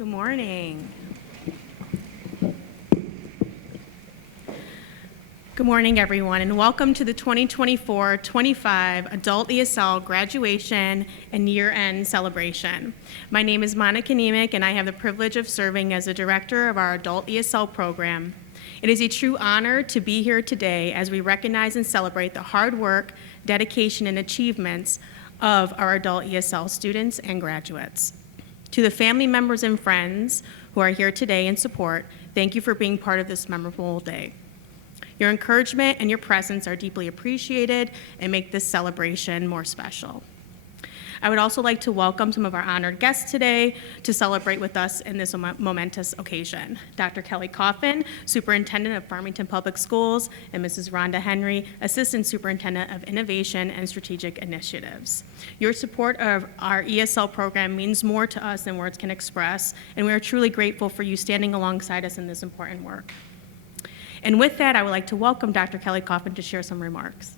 Good morning. Good morning, everyone, and welcome to the 2024-25 Adult ESL Graduation and Year-End Celebration. My name is Monica Nemec, and I have the privilege of serving as the director of our Adult ESL program. It is a true honor to be here today as we recognize and celebrate the hard work, dedication, and achievements of our Adult ESL students and graduates. To the family members and friends who are here today in support, thank you for being part of this memorable day. Your encouragement and your presence are deeply appreciated and make this celebration more special. I would also like to welcome some of our honored guests today to celebrate with us in this momentous occasion. Dr. Kelly Coffin, Superintendent of Farmington Public Schools, and Mrs. Rhonda Henry, Assistant Superintendent of Innovation and Strategic Initiatives. Your support of our ESL program means more to us than words can express, and we are truly grateful for you standing alongside us in this important work. And with that, I would like to welcome Dr. Kelly Coffin to share some remarks.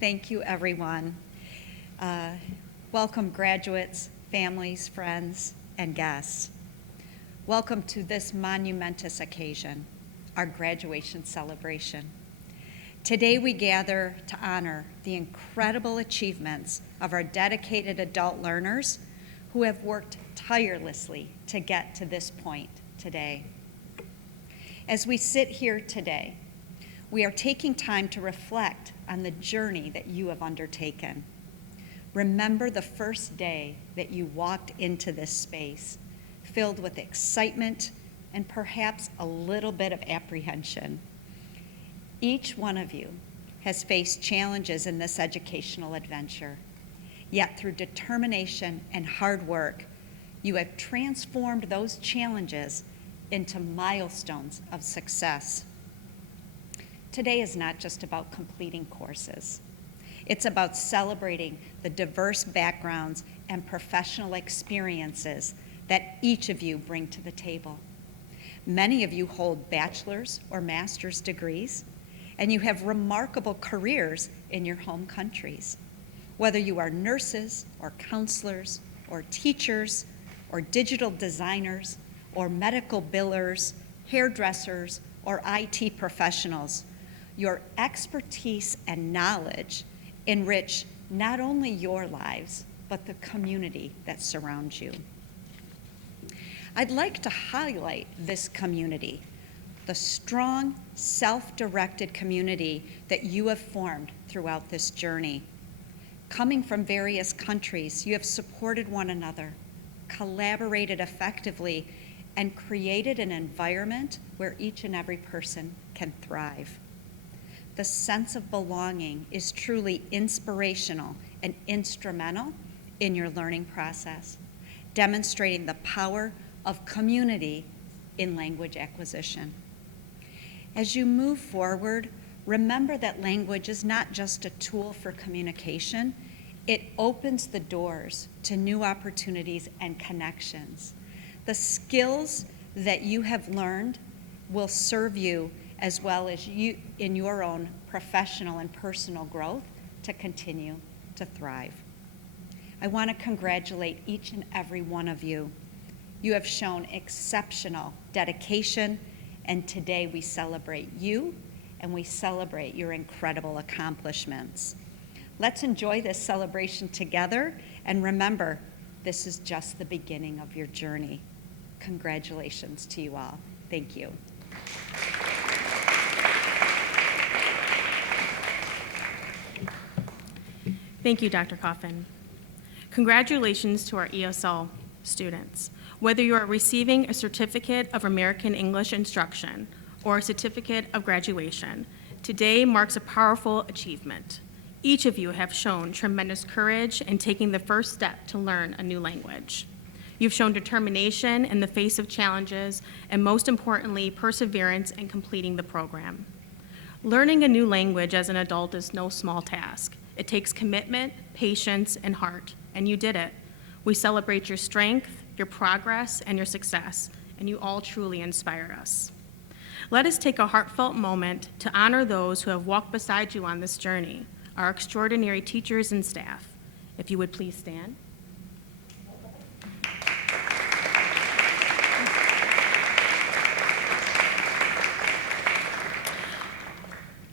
Thank you, everyone. Welcome, graduates, families, friends, and guests. Welcome to this monumentous occasion, our graduation celebration. Today, we gather to honor the incredible achievements of our dedicated adult learners who have worked tirelessly to get to this point today. As we sit here today, we are taking time to reflect on the journey that you have undertaken. Remember the first day that you walked into this space, filled with excitement and perhaps a little bit of apprehension. Each one of you has faced challenges in this educational adventure, yet through determination and hard work, you have transformed those challenges into milestones of success. Today is not just about completing courses. It's about celebrating the diverse backgrounds and professional experiences that each of you bring to the table. Many of you hold bachelor's or master's degrees, and you have remarkable careers in your home countries. Whether you are nurses or counselors or teachers or digital designers or medical billers, hairdressers, or IT professionals, your expertise and knowledge enrich not only your lives, but the community that surrounds you. I'd like to highlight this community, the strong, self-directed community that you have formed throughout this journey. Coming from various countries, you have supported one another, collaborated effectively, and created an environment where each and every person can thrive. The sense of belonging is truly inspirational and instrumental in your learning process, demonstrating the power of community in language acquisition. As you move forward, remember that language is not just a tool for communication, it opens the doors to new opportunities and connections. The skills that you have learned will serve you as well as you in your own professional and personal growth to continue to thrive. I want to congratulate each and every one of you. You have shown exceptional dedication, and today we celebrate you and we celebrate your incredible accomplishments. Let's enjoy this celebration together, and remember, this is just the beginning of your journey. Congratulations to you all. Thank you. Thank you, Dr. Coffin. Congratulations to our ESL students. Whether you are receiving a Certificate of American English Instruction or a Certificate of Graduation, today marks a powerful achievement. Each of you have shown tremendous courage in taking the first step to learn a new language. You've shown determination in the face of challenges, and most importantly, perseverance in completing the program. Learning a new language as an adult is no small task. It takes commitment, patience, and heart, and you did it. We celebrate your strength, your progress, and your success, and you all truly inspire us. Let us take a heartfelt moment to honor those who have walked beside you on this journey, our extraordinary teachers and staff. If you would please stand.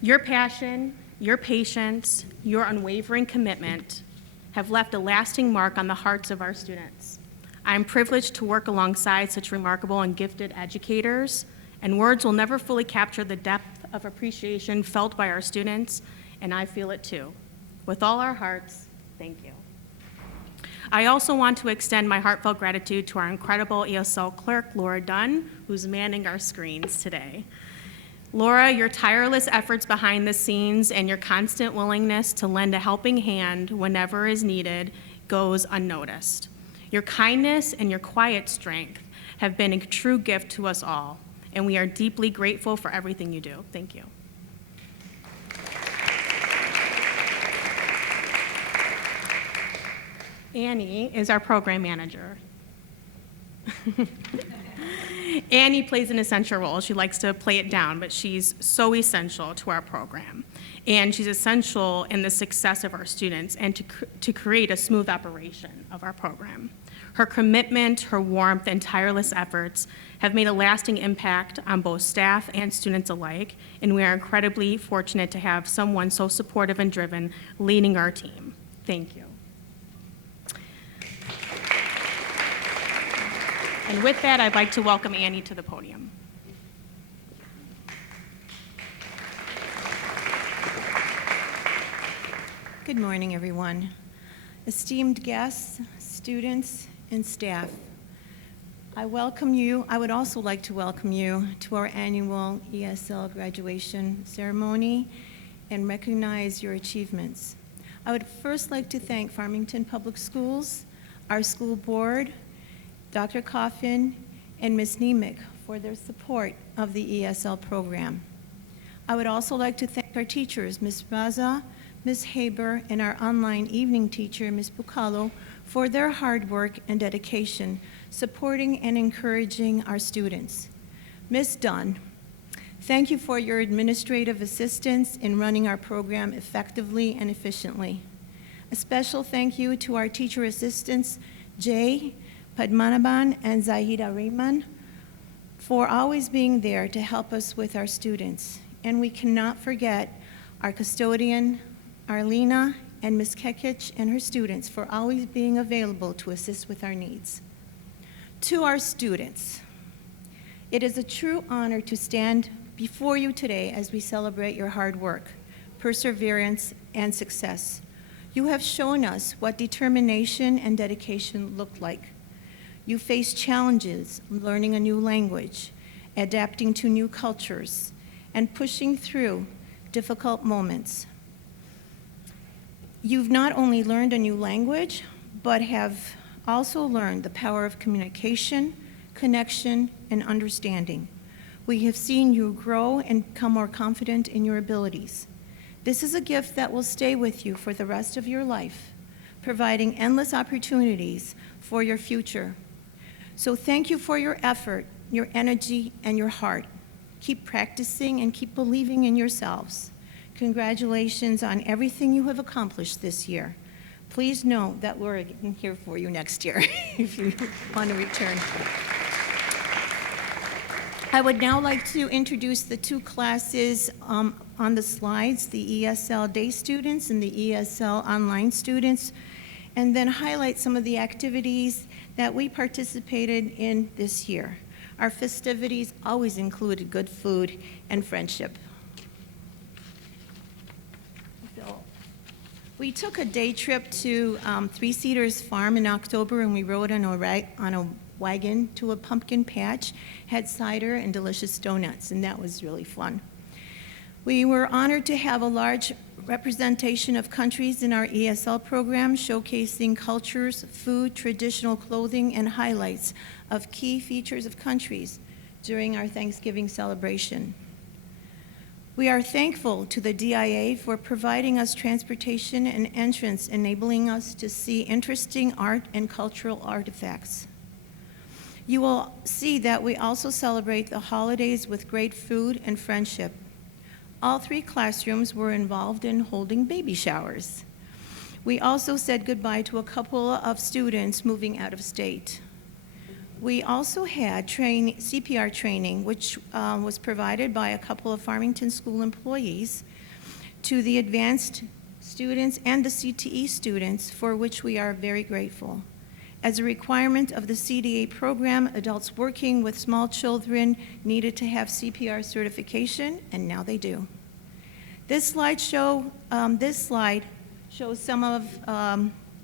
Your passion, your patience, your unwavering commitment have left a lasting mark on the hearts of our students. I am privileged to work alongside such remarkable and gifted educators, and words will never fully capture the depth of appreciation felt by our students, and I feel it too. With all our hearts, thank you. I also want to extend my heartfelt gratitude to our incredible ESL clerk, Laura Dunn, who's manning our screens today. Laura, your tireless efforts behind the scenes and your constant willingness to lend a helping hand whenever is needed goes unnoticed. Your kindness and your quiet strength have been a true gift to us all, and we are deeply grateful for everything you do. Thank you. Annie is our program manager. Annie plays an essential role. She likes to play it down, but she's so essential to our program. And she's essential in the success of our students and to create a smooth operation of our program. Her commitment, her warmth, and tireless efforts have made a lasting impact on both staff and students alike, and we are incredibly fortunate to have someone so supportive and driven leading our team. Thank you. And with that, I'd like to welcome Annie to the podium. Good morning, everyone. Esteemed guests, students, and staff, I welcome you. I would also like to welcome you to our annual ESL graduation ceremony and recognize your achievements. I would first like to thank Farmington Public Schools, our school board, Dr. Coffin, and Ms. Nemec for their support of the ESL program. I would also like to thank our teachers, Ms. Raza, Ms. Haber, and our online evening teacher, Ms. Bucalo, for their hard work and dedication, supporting and encouraging our students. Ms. Dunn, thank you for your administrative assistance in running our program effectively and efficiently. A special thank you to our teacher assistants, Jay, Padmanabhan, and Zahida Rehman, for always being there to help us with our students. And we cannot forget our custodian, Arlena, and Ms. Kekich and her students for always being available to assist with our needs. To our students, it is a true honor to stand before you today as we celebrate your hard work, perseverance, and success. You have shown us what determination and dedication look like. You face challenges, learning a new language, adapting to new cultures, and pushing through difficult moments. You've not only learned a new language, but have also learned the power of communication, connection, and understanding. We have seen you grow and become more confident in your abilities. This is a gift that will stay with you for the rest of your life, providing endless opportunities for your future. So thank you for your effort, your energy, and your heart. Keep practicing and keep believing in yourselves. Congratulations on everything you have accomplished this year. Please know that we're here for you next year if you want to return. I would now like to introduce the two classes on the slides, the ESL day students and the ESL online students, and then highlight some of the activities that we participated in this year. Our festivities always included good food and friendship. So, we took a day trip to Three Cedars Farm in October, and we rode on a wagon to a pumpkin patch, had cider and delicious donuts, and that was really fun. We were honored to have a large representation of countries in our ESL program, showcasing cultures, food, traditional clothing, and highlights of key features of countries during our Thanksgiving celebration. We are thankful to the DIA for providing us transportation and entrance, enabling us to see interesting art and cultural artifacts. You will see that we also celebrate the holidays with great food and friendship. All 3 classrooms were involved in holding baby showers. We also said goodbye to a couple of students moving out of state. We also had CPR training, which was provided by a couple of Farmington school employees to the advanced students and the CTE students, for which we are very grateful. As a requirement of the CDA program, adults working with small children needed to have CPR certification, and now they do. This slide shows some of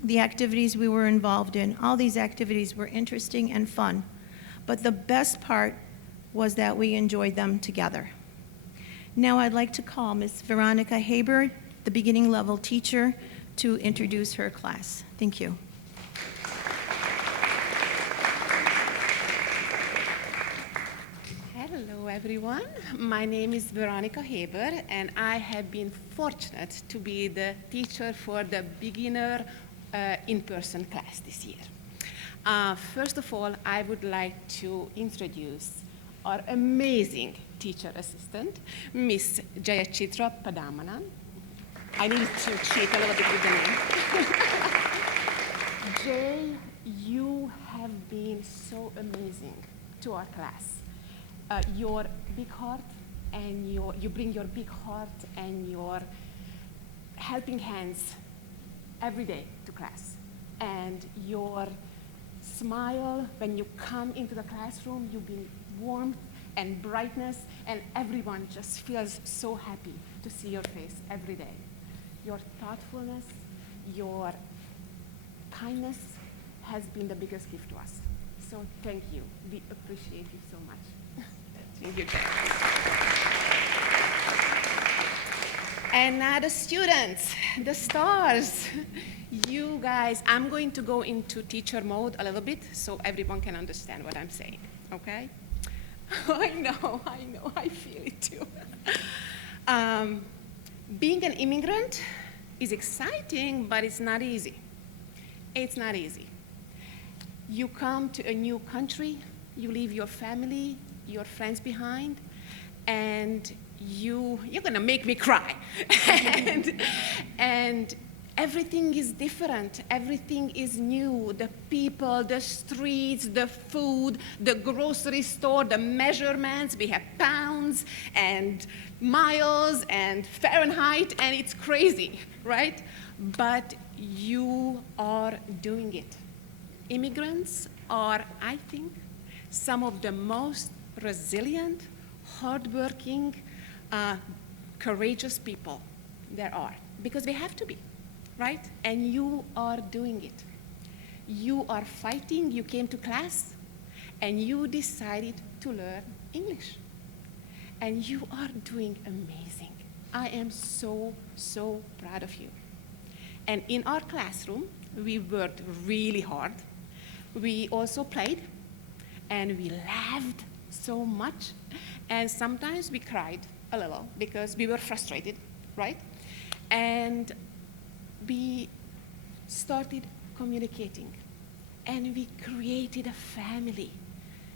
the activities we were involved in. All these activities were interesting and fun, but the best part was that we enjoyed them together. Now I'd like to call Ms. Veronica Haber, the beginning level teacher, to introduce her class. Thank you. Hello everyone, my name is Veronica Haber and I have been fortunate to be the teacher for the beginner in-person class this year. First of all, I would like to introduce our amazing teacher assistant, Miss Jayachitra Padamanan. I need to cheat a little bit with the name. Jay, you have been so amazing to our class. Your big heart and you bring your big heart and your helping hands every day to class. And your smile when you come into the classroom, you bring warmth and brightness, and everyone just feels so happy to see your face every day. Your thoughtfulness, your kindness has been the biggest gift to us. So thank you. We appreciate you so much. Thank you, Jack. And now the students, the stars. You guys, I'm going to go into teacher mode a little bit so everyone can understand what I'm saying, okay? I know, I feel it too. Being an immigrant is exciting, but it's not easy. It's not easy. You come to a new country, you leave your family, your friends behind, and you're gonna make me cry. and everything is different, everything is new. The people, the streets, the food, the grocery store, the measurements, we have pounds and miles and Fahrenheit, and it's crazy, right? But you are doing it. Immigrants are, I think, some of the most resilient, hardworking, courageous people there are, because we have to be. Right? And you are doing it. You are fighting, you came to class, and you decided to learn English. And you are doing amazing. I am so, so proud of you. And in our classroom, we worked really hard. We also played, and we laughed so much. And sometimes we cried a little because we were frustrated, right? And we started communicating, and we created a family.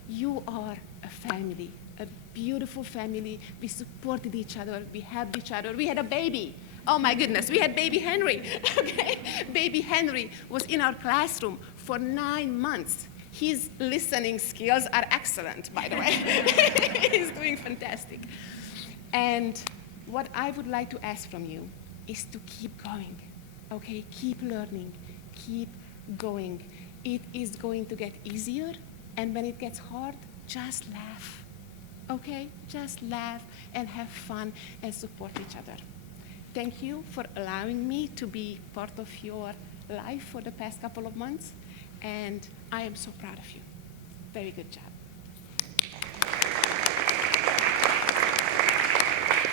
You are a family, a beautiful family. We supported each other, we helped each other. We had a baby. Oh my goodness, we had baby Henry, okay? Baby Henry was in our classroom for 9 months. His listening skills are excellent, by the way. He's doing fantastic. And what I would like to ask from you is to keep going. Okay, keep learning, keep going. It is going to get easier, and when it gets hard, just laugh. Okay, just laugh and have fun and support each other. Thank you for allowing me to be part of your life for the past couple of months, and I am so proud of you. Very good job.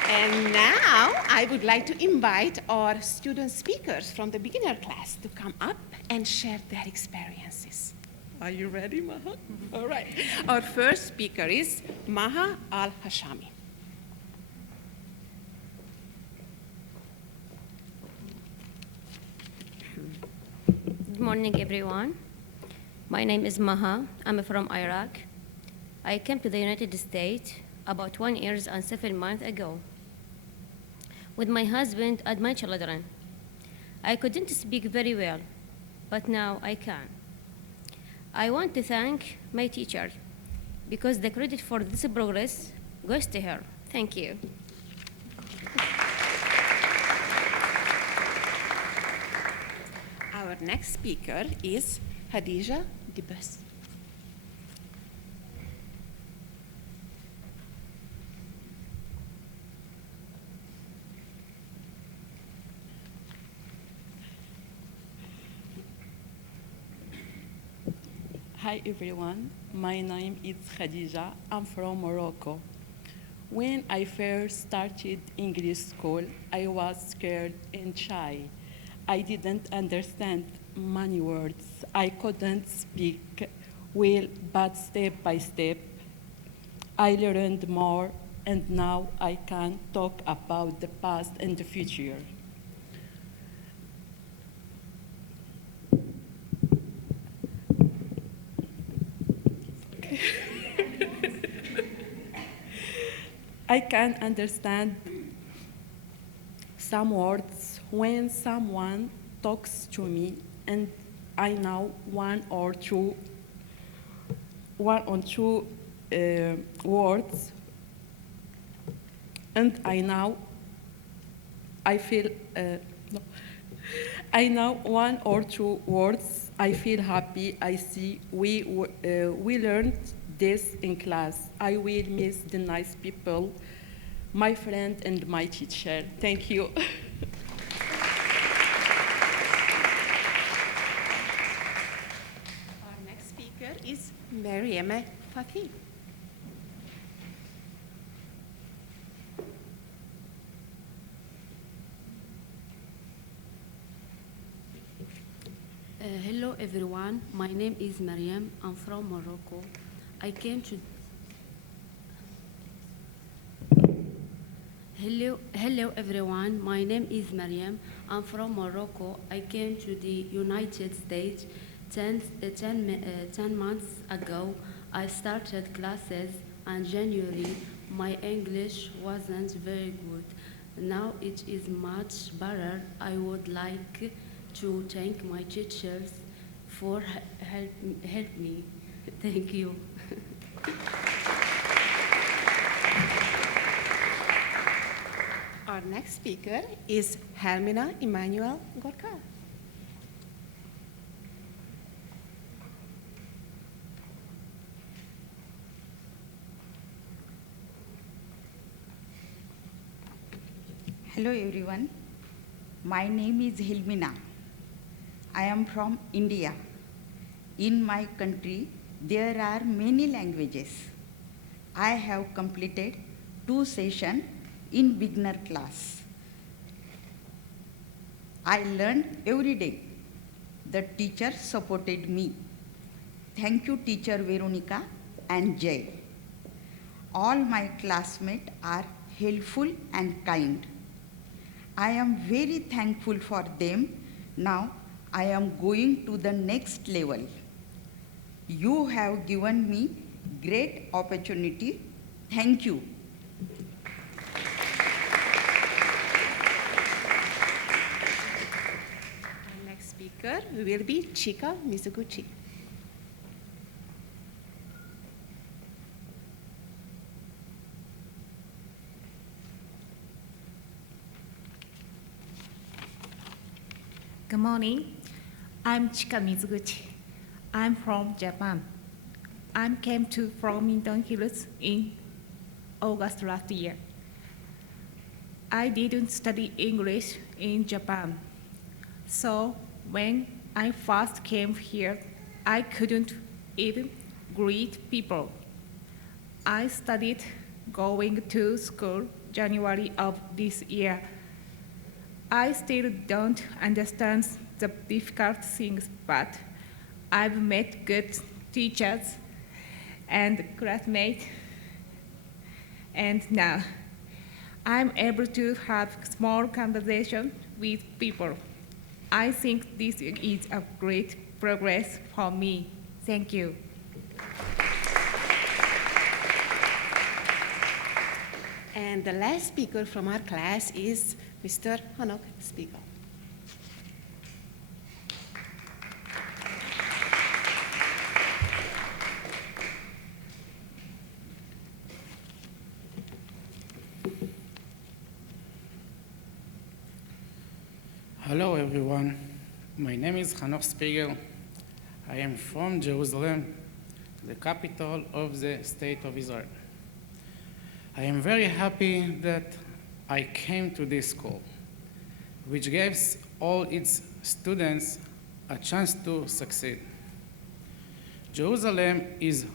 And now I would like to invite our student speakers from the beginner class to come up and share their experiences. Are you ready, Maha? All right. Our first speaker is Maha Al-Hashami. Good morning, everyone. My name is Maha. I'm from Iraq. I came to the United States about 1 year and 7 months ago. with my husband and my children. I couldn't speak very well, but now I can. I want to thank my teacher because the credit for this progress goes to her. Thank you. Our next speaker is Khadija Dibas. Hi everyone, my name is Khadija. I'm from Morocco. When I first started English school, I was scared and shy. I didn't understand many words. I couldn't speak well, but step by step, I learned more, and now I can talk about the past and the future. I can understand some words when someone talks to me, and I know one or two words, and I feel no. I know one or two words. I feel happy. I see we learned this in class. I will miss the nice people, my friend and my teacher. Thank you. Our next speaker is Marieme Fatih. Hello everyone, my name is Mariam. I'm from Morocco. I came to Hello everyone, my name is Mariam. I'm from Morocco. I came to the United States 10 months ago. I started classes in January. My English wasn't very good. Now it is much better. I would like to thank my teachers for help me. Thank you. Our next speaker is Hermina Emmanuel Gorka. Hello everyone, my name is Hilmina. I am from India. In my country, there are many languages. I have completed 2 sessions in beginner class. I learned every day. The teacher supported me. Thank you, Teacher Veronica and Jay. All my classmates are helpful and kind. I am very thankful for them. Now I am going to the next level. You have given me great opportunity. Thank you. Our next speaker will be Chika Mizuguchi. Good morning. I'm Chika Mizuguchi. I'm from Japan. I came to Farmington Hills in August last year. I didn't study English in Japan. So when I first came here, I couldn't even greet people. I started going to school January of this year. I still don't understand the difficult things, but I've met good teachers and classmates, and now I'm able to have small conversation with people. I think this is a great progress for me. Thank you. And the last speaker from our class is Mr. Hanok Spiegel. Hello everyone, my name is Hanok Spiegel. I am from Jerusalem, the capital of the state of Israel. I am very happy that I came to this school, which gives all its students a chance to succeed. Jerusalem is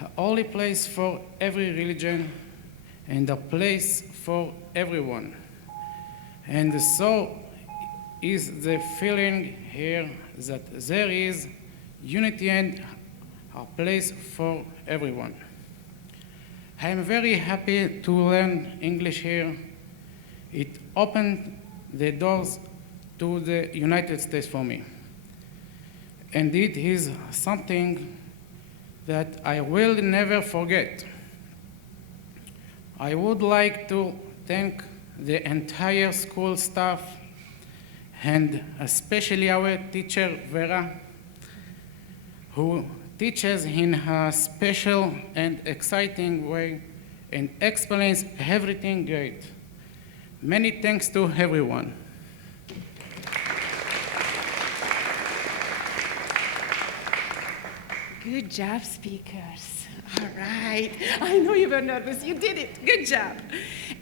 a holy place for every religion and a place for everyone. And so is the feeling here that there is unity and a place for everyone. I am very happy to learn English here. It opened the doors to the United States for me. And it is something that I will never forget. I would like to thank the entire school staff and especially our teacher, Vera, who teaches in a special and exciting way and explains everything great. Many thanks to everyone. Good job, speakers. All right. I know you were nervous. You did it. Good job.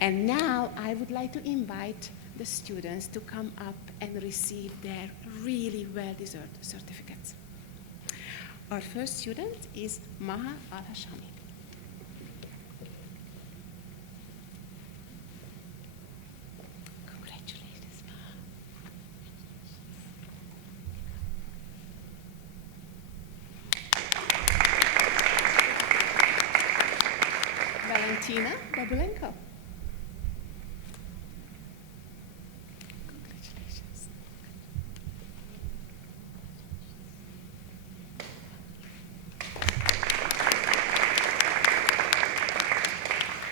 And now I would like to invite the students to come up and receive their really well-deserved certificates. Our first student is Maha Al-Hashami. Congratulations, Maha. Valentina Babulenko. Congratulations.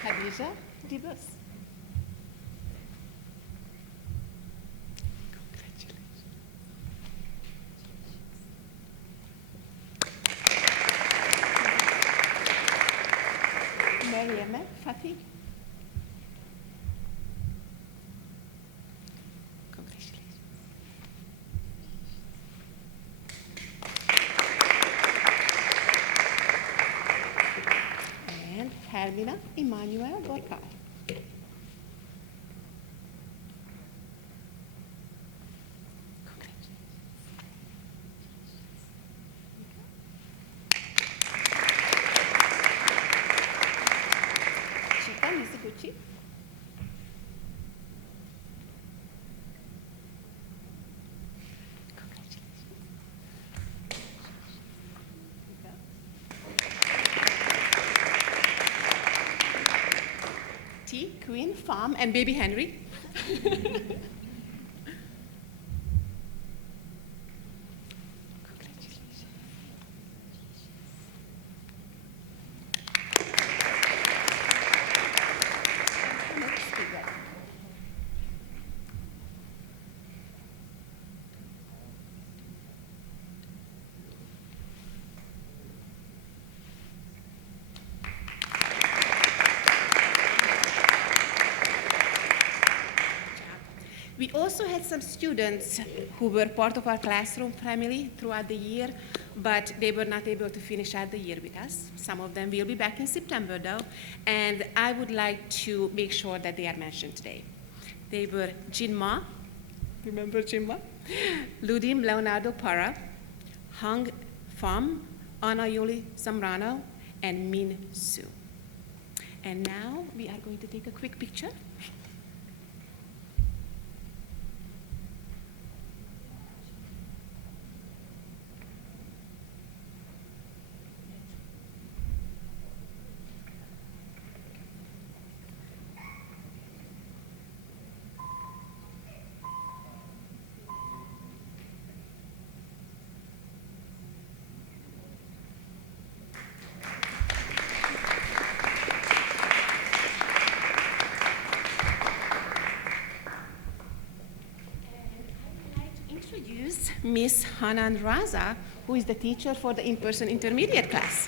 Khadija Dibus. Congratulations. Mariam Fatih. Congratulations. And Hermina Emmanuel Gorkay. Chika Mizuguchi. T, Queen, Farm, and Baby Henry. Congratulations. Next speaker. We also had some students who were part of our classroom family throughout the year, but they were not able to finish out the year with us. Some of them will be back in September though, and I would like to make sure that they are mentioned today. They were Jinma, remember Jinma? Ludim Leonardo Para, Hang Pham, Anayoli Zamrano, and Min Su. And now we are going to take a quick picture. introduce Miss Hanan Raza, who is the teacher for the in-person intermediate class.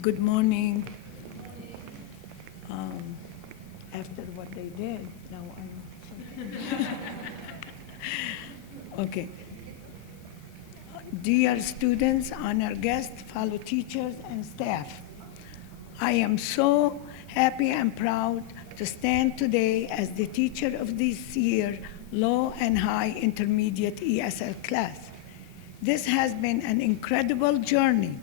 Good morning. After what they did, now I'm okay. Dear students, honored guests, fellow teachers, and staff, I am so happy and proud to stand today as the teacher of this year low and high intermediate ESL class. This has been an incredible journey,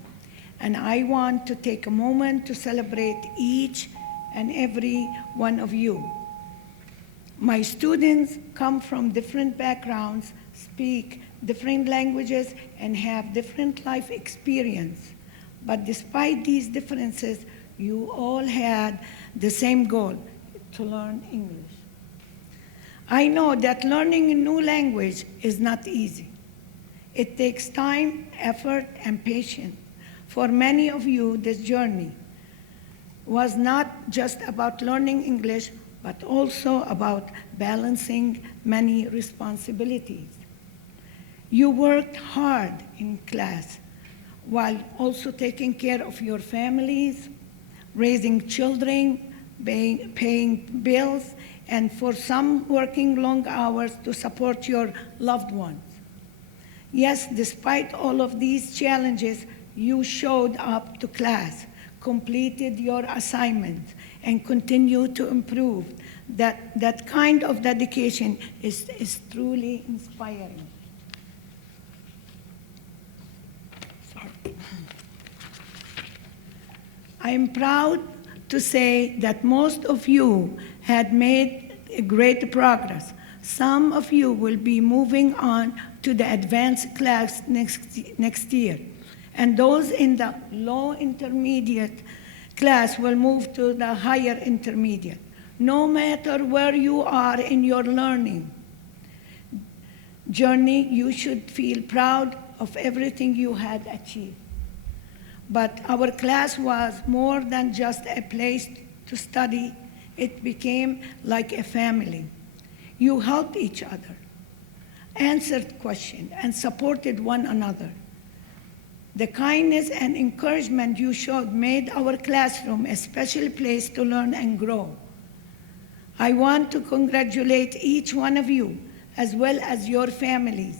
and I want to take a moment to celebrate each and every one of you. My students come from different backgrounds, speak different languages, and have different life experience. But despite these differences, you all had the same goal, to learn English. I know that learning a new language is not easy. It takes time, effort, and patience. For many of you, this journey was not just about learning English, but also about balancing many responsibilities. You worked hard in class while also taking care of your families, raising children, paying bills, and for some working long hours to support your loved ones. Yes, despite all of these challenges, you showed up to class, completed your assignments, and continue to improve. That kind of dedication is truly inspiring. Sorry. I am proud to say that most of you had made great progress. Some of you will be moving on to the advanced class next year. And those in the low intermediate class will move to the higher intermediate. No matter where you are in your learning journey, you should feel proud of everything you had achieved. But our class was more than just a place to study. It became like a family. You helped each other, answered questions, and supported one another. The kindness and encouragement you showed made our classroom a special place to learn and grow. I want to congratulate each one of you, as well as your families,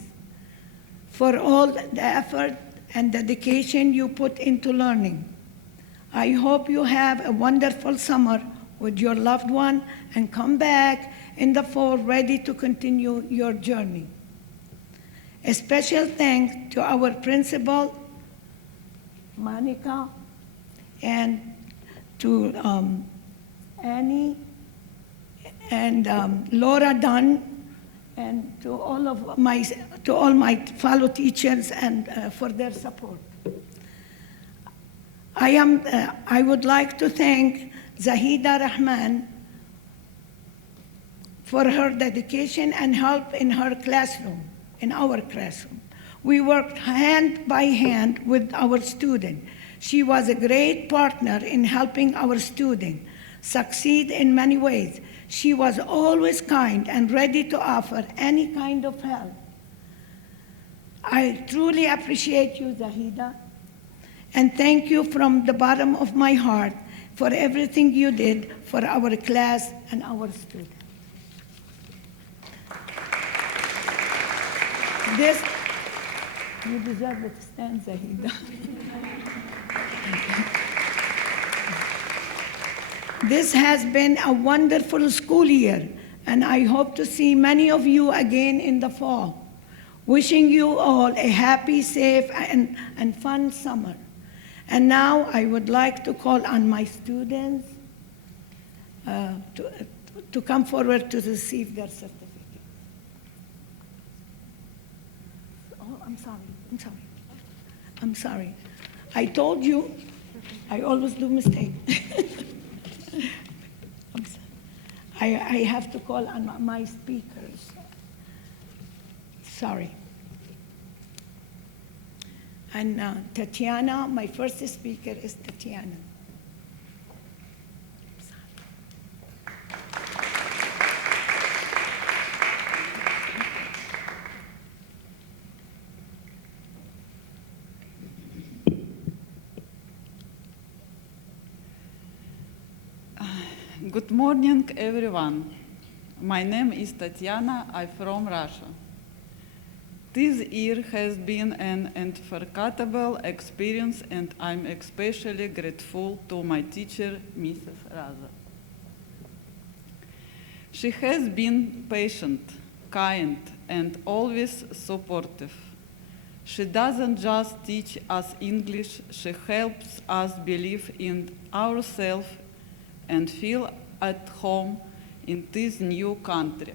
for all the effort and dedication you put into learning. I hope you have a wonderful summer with your loved one and come back in the fall ready to continue your journey. A special thanks to our principal, Monica, and to Annie and Laura Dunn, and to all my fellow teachers and for their support. I would like to thank Zahida Rahman for her dedication and help in her classroom, in our classroom. We worked hand by hand with our student. She was a great partner in helping our student succeed in many ways. She was always kind and ready to offer any kind of help. I truly appreciate you, Zahida, and thank you from the bottom of my heart for everything you did for our class and our students. You deserve it. Stand, Zahida. This has been a wonderful school year, and I hope to see many of you again in the fall. Wishing you all a happy, safe, and fun summer. And now I would like to call on my students to come forward to receive their certificate. Oh, I'm sorry. I told you, I always do mistakes. I'm sorry. I have to call on my speakers. Sorry. And Tatiana, my first speaker is Tatiana. Sorry. Good morning, everyone. My name is Tatiana. I'm from Russia. This year has been an unforgettable experience, and I'm especially grateful to my teacher, Mrs. Raza. She has been patient, kind, and always supportive. She doesn't just teach us English, she helps us believe in ourselves and feel at home in this new country.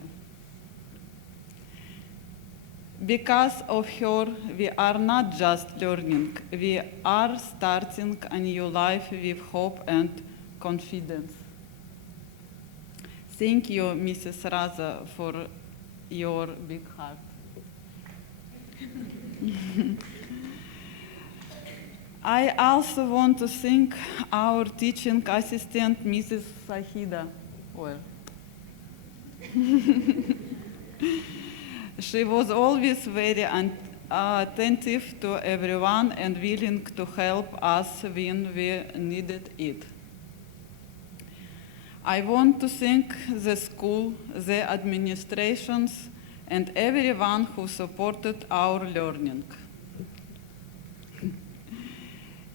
Because of her, we are not just learning, we are starting a new life with hope and confidence. Thank you, Mrs. Raza, for your big heart. I also want to thank our teaching assistant, Mrs. Sahida. Well, she was always very attentive to everyone and willing to help us when we needed it. I want to thank the school, the administrations, and everyone who supported our learning.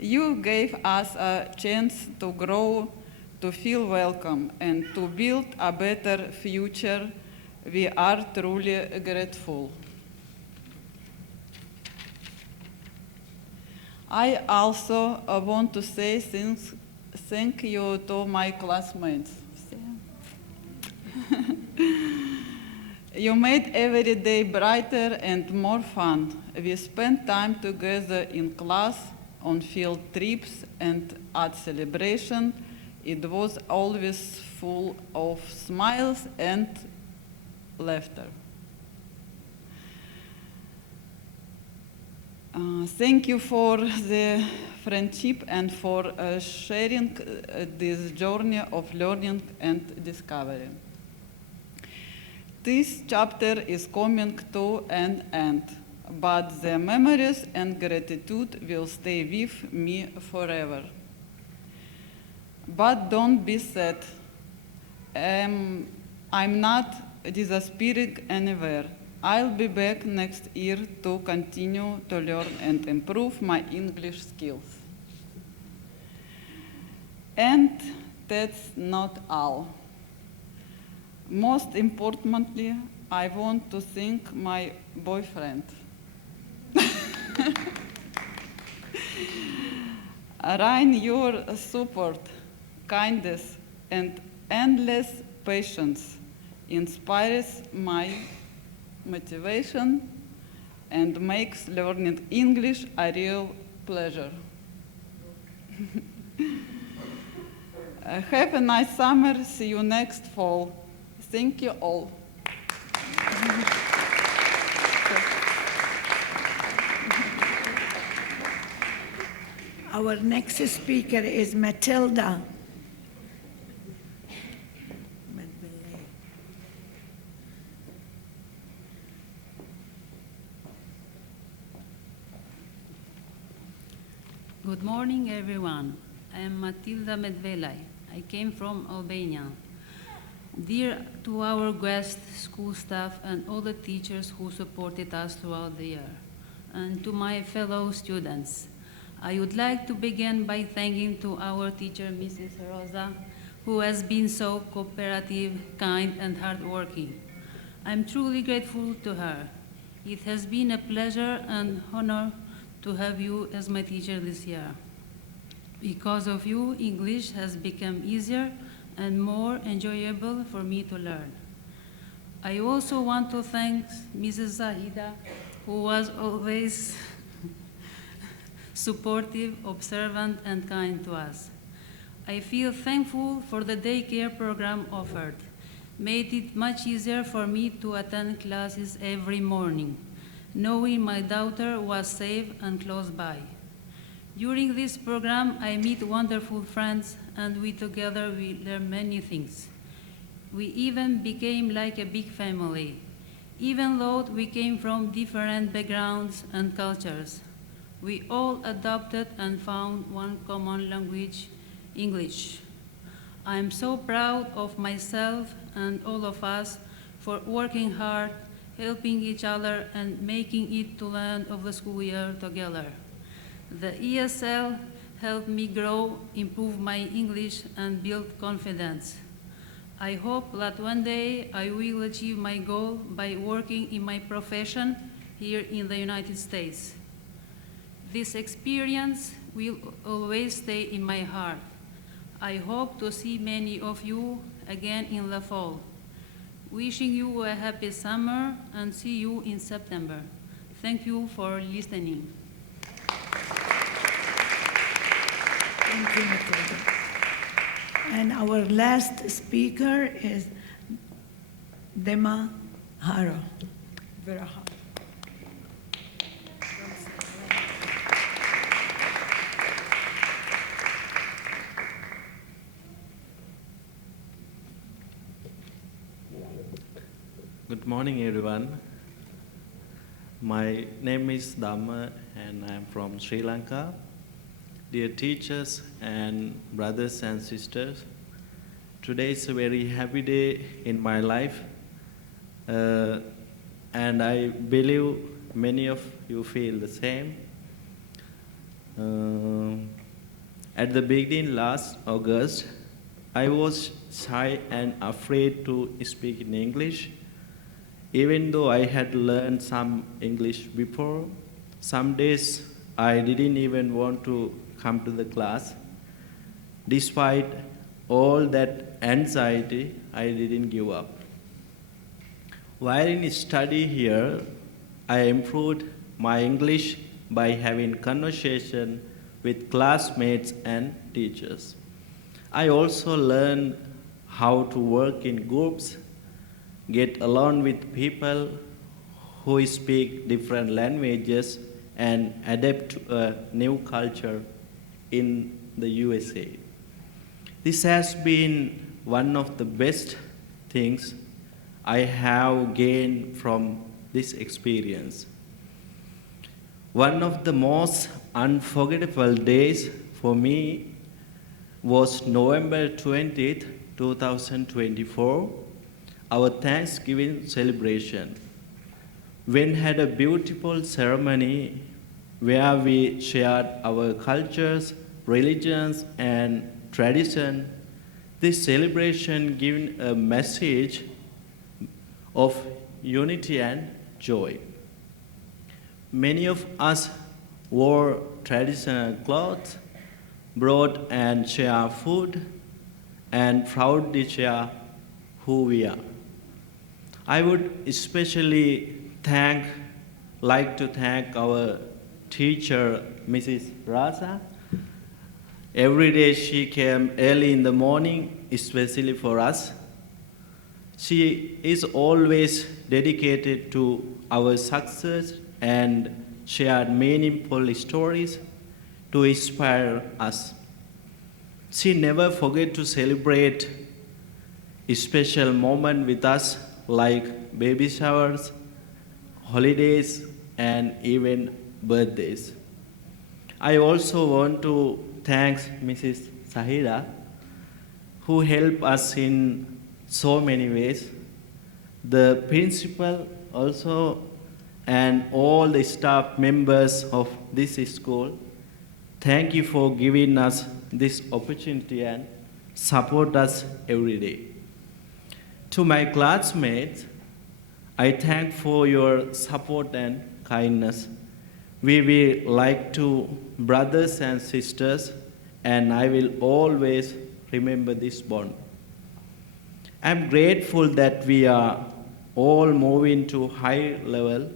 You gave us a chance to grow, to feel welcome, and to build a better future. We are truly grateful. I also want to say thank you to my classmates. You made every day brighter and more fun. We spent time together in class, on field trips, and at celebration. It was always full of smiles and laughter. Thank you for the friendship and for sharing this journey of learning and discovery. This chapter is coming to an end, but the memories and gratitude will stay with me forever. But don't be sad. I'm not disappearing anywhere. I'll be back next year to continue to learn and improve my English skills. And that's not all. Most importantly, I want to thank my boyfriend. Ryan, your support, kindness, and endless patience inspires my motivation and makes learning English a real pleasure. Have a nice summer. See you next fall. Thank you all. Our next speaker is Matilda. Good morning, everyone. I am Matilda Medvelai. I came from Albania. Dear to our guests, school staff, and all the teachers who supported us throughout the year, and to my fellow students, I would like to begin by thanking to our teacher, Mrs. Rosa, who has been so cooperative, kind, and hardworking. I'm truly grateful to her. It has been a pleasure and honor to have you as my teacher this year. Because of you, English has become easier and more enjoyable for me to learn. I also want to thank Mrs. Zahida, who was always supportive, observant, and kind to us. I feel thankful for the daycare program offered, made it much easier for me to attend classes every morning, knowing my daughter was safe and close by. During this program, I meet wonderful friends, and we together learn many things. We even became like a big family. Even though we came from different backgrounds and cultures, we all adopted and found one common language, English. I'm so proud of myself and all of us for working hard, helping each other, and making it to the end of the school year together. The ESL helped me grow, improve my English, and build confidence. I hope that one day I will achieve my goal by working in my profession here in the United States. This experience will always stay in my heart. I hope to see many of you again in the fall. Wishing you a happy summer and see you in September. Thank you for listening. Thank you, Matilda. And our last speaker is Dema Haro. Viraha. Good morning, everyone. My name is Dhamma, and I'm from Sri Lanka. Dear teachers and brothers and sisters, today is a very happy day in my life, and I believe many of you feel the same. At the beginning last August, I was shy and afraid to speak in English. Even though I had learned some English before, some days I didn't even want to come to the class. Despite all that anxiety, I didn't give up. While in study here, I improved my English by having conversation with classmates and teachers. I also learned how to work in groups, get along with people who speak different languages, and adapt to a new culture in the USA. This has been one of the best things I have gained from this experience. One of the most unforgettable days for me was November 20th, 2024, our Thanksgiving celebration. We had a beautiful ceremony where we shared our cultures, religions, and tradition. This celebration gave a message of unity and joy. Many of us wore traditional clothes, brought and shared food, and proudly share who we are. I would especially like to thank our teacher, Mrs. Raza. Every day she came early in the morning, especially for us. She is always dedicated to our success and shared meaningful stories to inspire us. She never forget to celebrate a special moment with us, like baby showers, holidays, and even birthdays. I also want to thank Mrs. Sahira, who helped us in so many ways. The principal also, and all the staff members of this school, thank you for giving us this opportunity and support us every day. To my classmates, I thank for your support and kindness. We will like to brothers and sisters, and I will always remember this bond. I'm grateful that we are all moving to high level.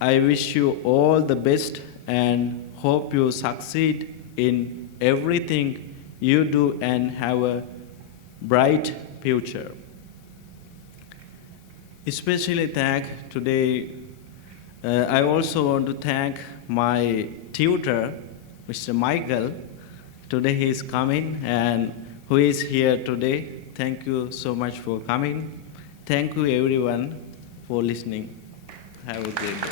I wish you all the best and hope you succeed in everything you do and have a bright future. Especially I also want to thank my tutor, Mr. Michael. Today he is coming and who is here today. Thank you so much for coming. Thank you everyone for listening. Have a great day.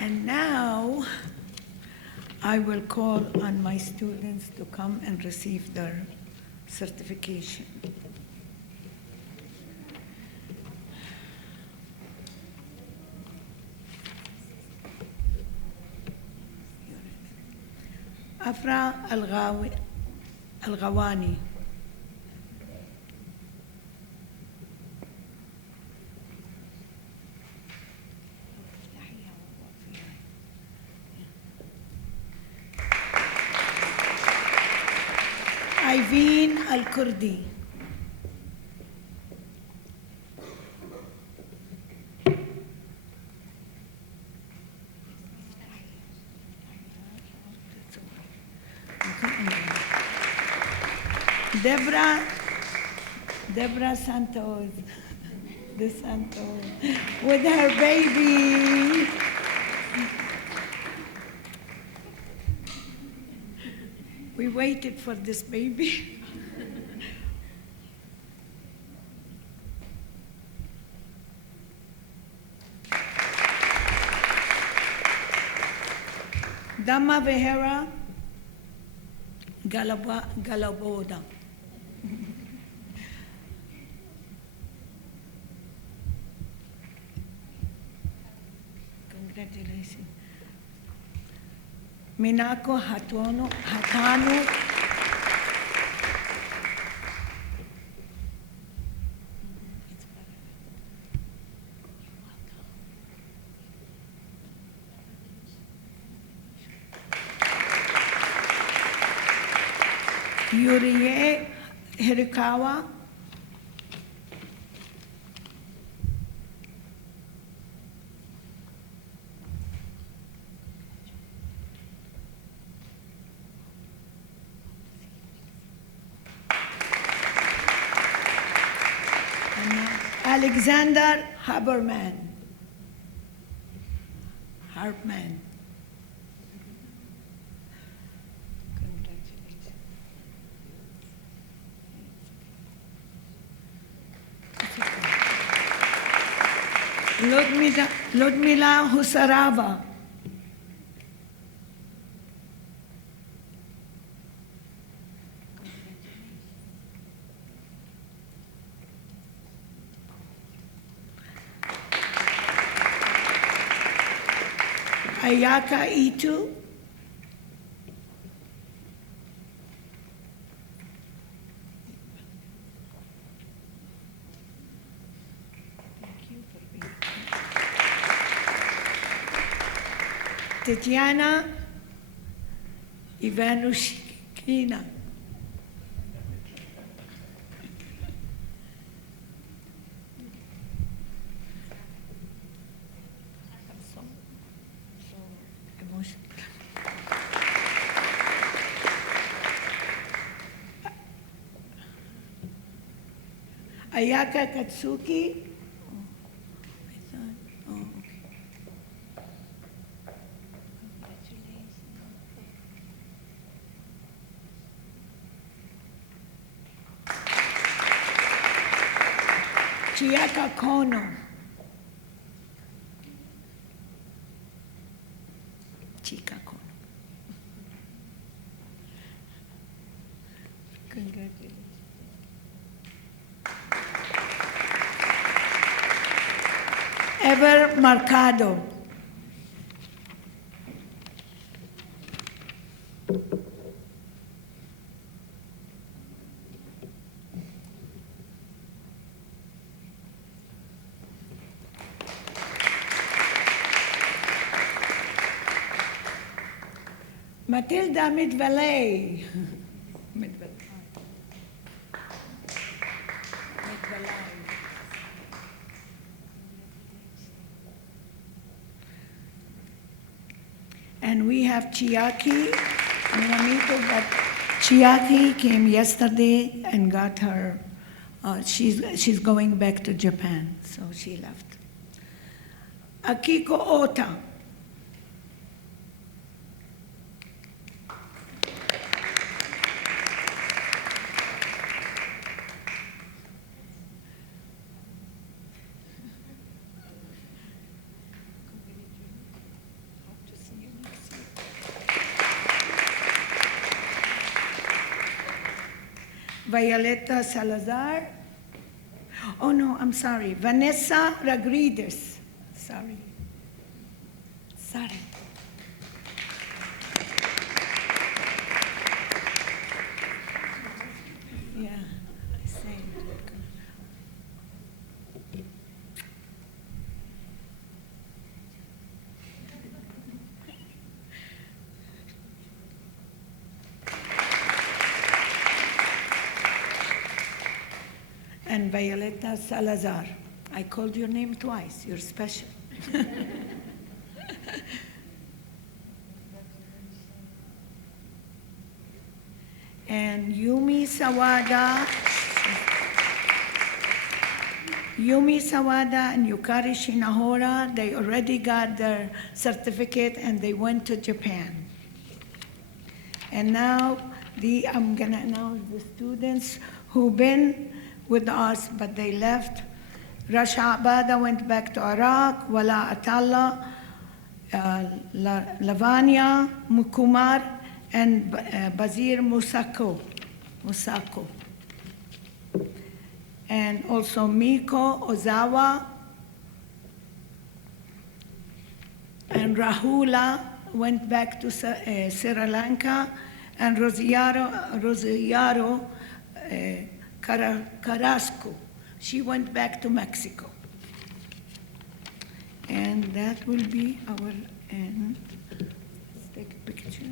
And now I will call on my students to come and receive their certification. Afra Al-Ghawani. Iveen Al-Kurdi. Deborah Santos, the Santos, with her baby. We waited for this baby. Dhamma Vihara Galaboda. Congratulations. Minako Hatano. Yurie Hirikawa. Alexander Haberman. Hartman. Ludmila Husarava. Ayaka Itu. Tatiana Ivanushkina. Ayaka Katsuki. Chiaka Kono. Chika Kono. Congratulations. Ever Mercado. Matilda Midvalet. And we have Chiaki Minamito, but Chiaki came yesterday and got her, she's going back to Japan, so she left. Akiko Ota. Violeta Salazar. Oh no, I'm sorry. Vanessa Rodriguez. Sorry. Yeah, I say it. And Violeta Salazar. I called your name twice. You're special. And Yumi Sawada and Yukari Shinahora, they already got their certificate and they went to Japan. And now I'm going to announce the students who've been with us, but they left. Rasha Abada went back to Iraq, Wala Atalla, Lavanya Mukumar, and Bazir Musako. And also Miko Ozawa and Rahula went back to Sri Lanka, and Rosiaro Carrasco, she went back to Mexico. And that will be our end. Let's take a picture.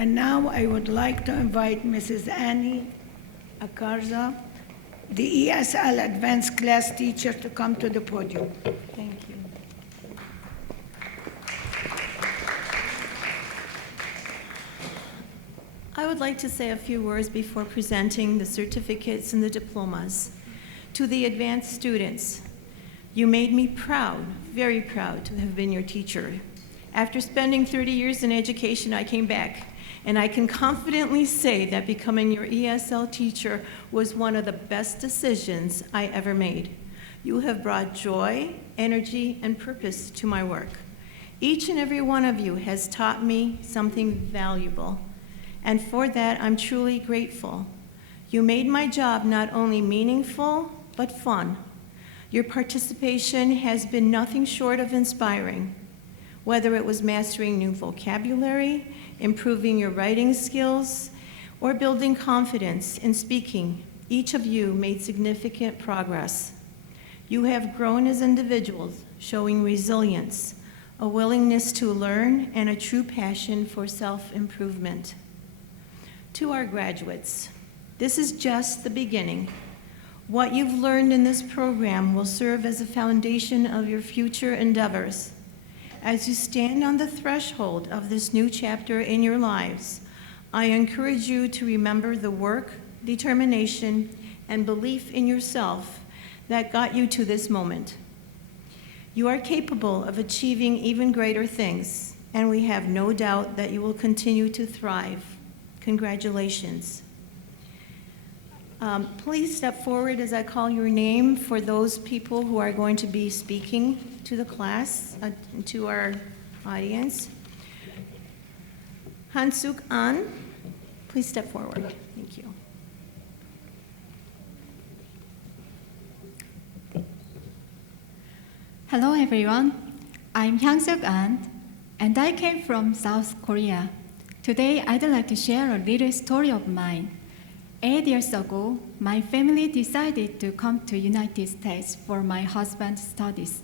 And now I would like to invite Mrs. Annie Akarza, the ESL advanced class teacher, to come to the podium. Thank you. I would like to say a few words before presenting the certificates and the diplomas. To the advanced students, you made me proud, very proud, to have been your teacher. After spending 30 years in education, I came back, and I can confidently say that becoming your ESL teacher was one of the best decisions I ever made. You have brought joy, energy, and purpose to my work. Each and every one of you has taught me something valuable, and for that, I'm truly grateful. You made my job not only meaningful, but fun. Your participation has been nothing short of inspiring. Whether it was mastering new vocabulary, improving your writing skills, or building confidence in speaking, each of you made significant progress. You have grown as individuals, showing resilience, a willingness to learn, and a true passion for self-improvement. To our graduates, this is just the beginning. What you've learned in this program will serve as a foundation of your future endeavors. As you stand on the threshold of this new chapter in your lives, I encourage you to remember the work, determination, and belief in yourself that got you to this moment. You are capable of achieving even greater things, and we have no doubt that you will continue to thrive. Congratulations. Please step forward as I call your name for those people who are going to be speaking to the class, to our audience. Hansuk An, please step forward. Thank you. Hello everyone, I'm Hyung-suk An, and I came from South Korea. Today I'd like to share a little story of mine. 8 years ago, my family decided to come to United States for my husband's studies.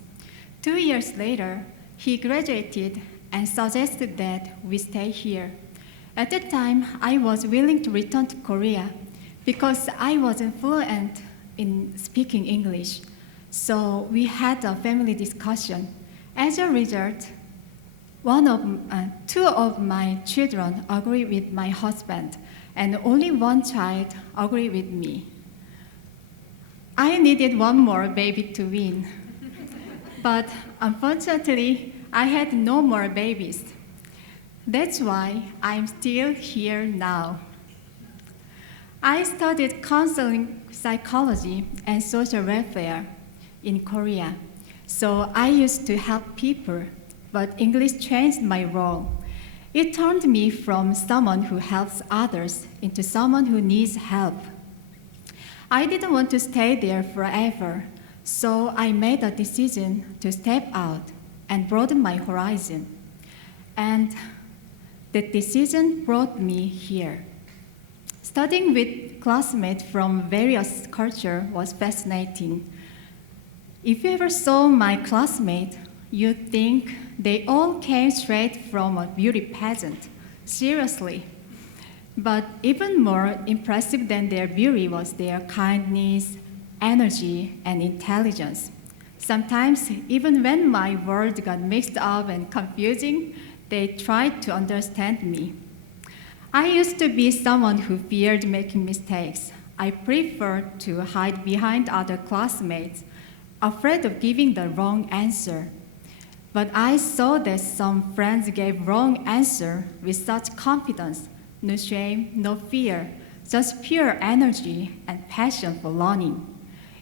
2 years later, he graduated and suggested that we stay here. At that time, I was willing to return to Korea because I wasn't fluent in speaking English. So we had a family discussion. As a result, two of my children agreed with my husband, and only one child agreed with me. I needed one more baby to win. But unfortunately, I had no more babies. That's why I'm still here now. I studied counseling, psychology, and social welfare in Korea. So I used to help people, but English changed my role. It turned me from someone who helps others into someone who needs help. I didn't want to stay there forever, so I made a decision to step out and broaden my horizon. And that decision brought me here. Studying with classmates from various cultures was fascinating. If you ever saw my classmates, you'd think they all came straight from a beauty pageant. Seriously. But even more impressive than their beauty was their kindness, energy, and intelligence. Sometimes, even when my words got mixed up and confusing, they tried to understand me. I used to be someone who feared making mistakes. I preferred to hide behind other classmates, afraid of giving the wrong answer. But I saw that some friends gave wrong answer with such confidence, no shame, no fear, just pure energy and passion for learning.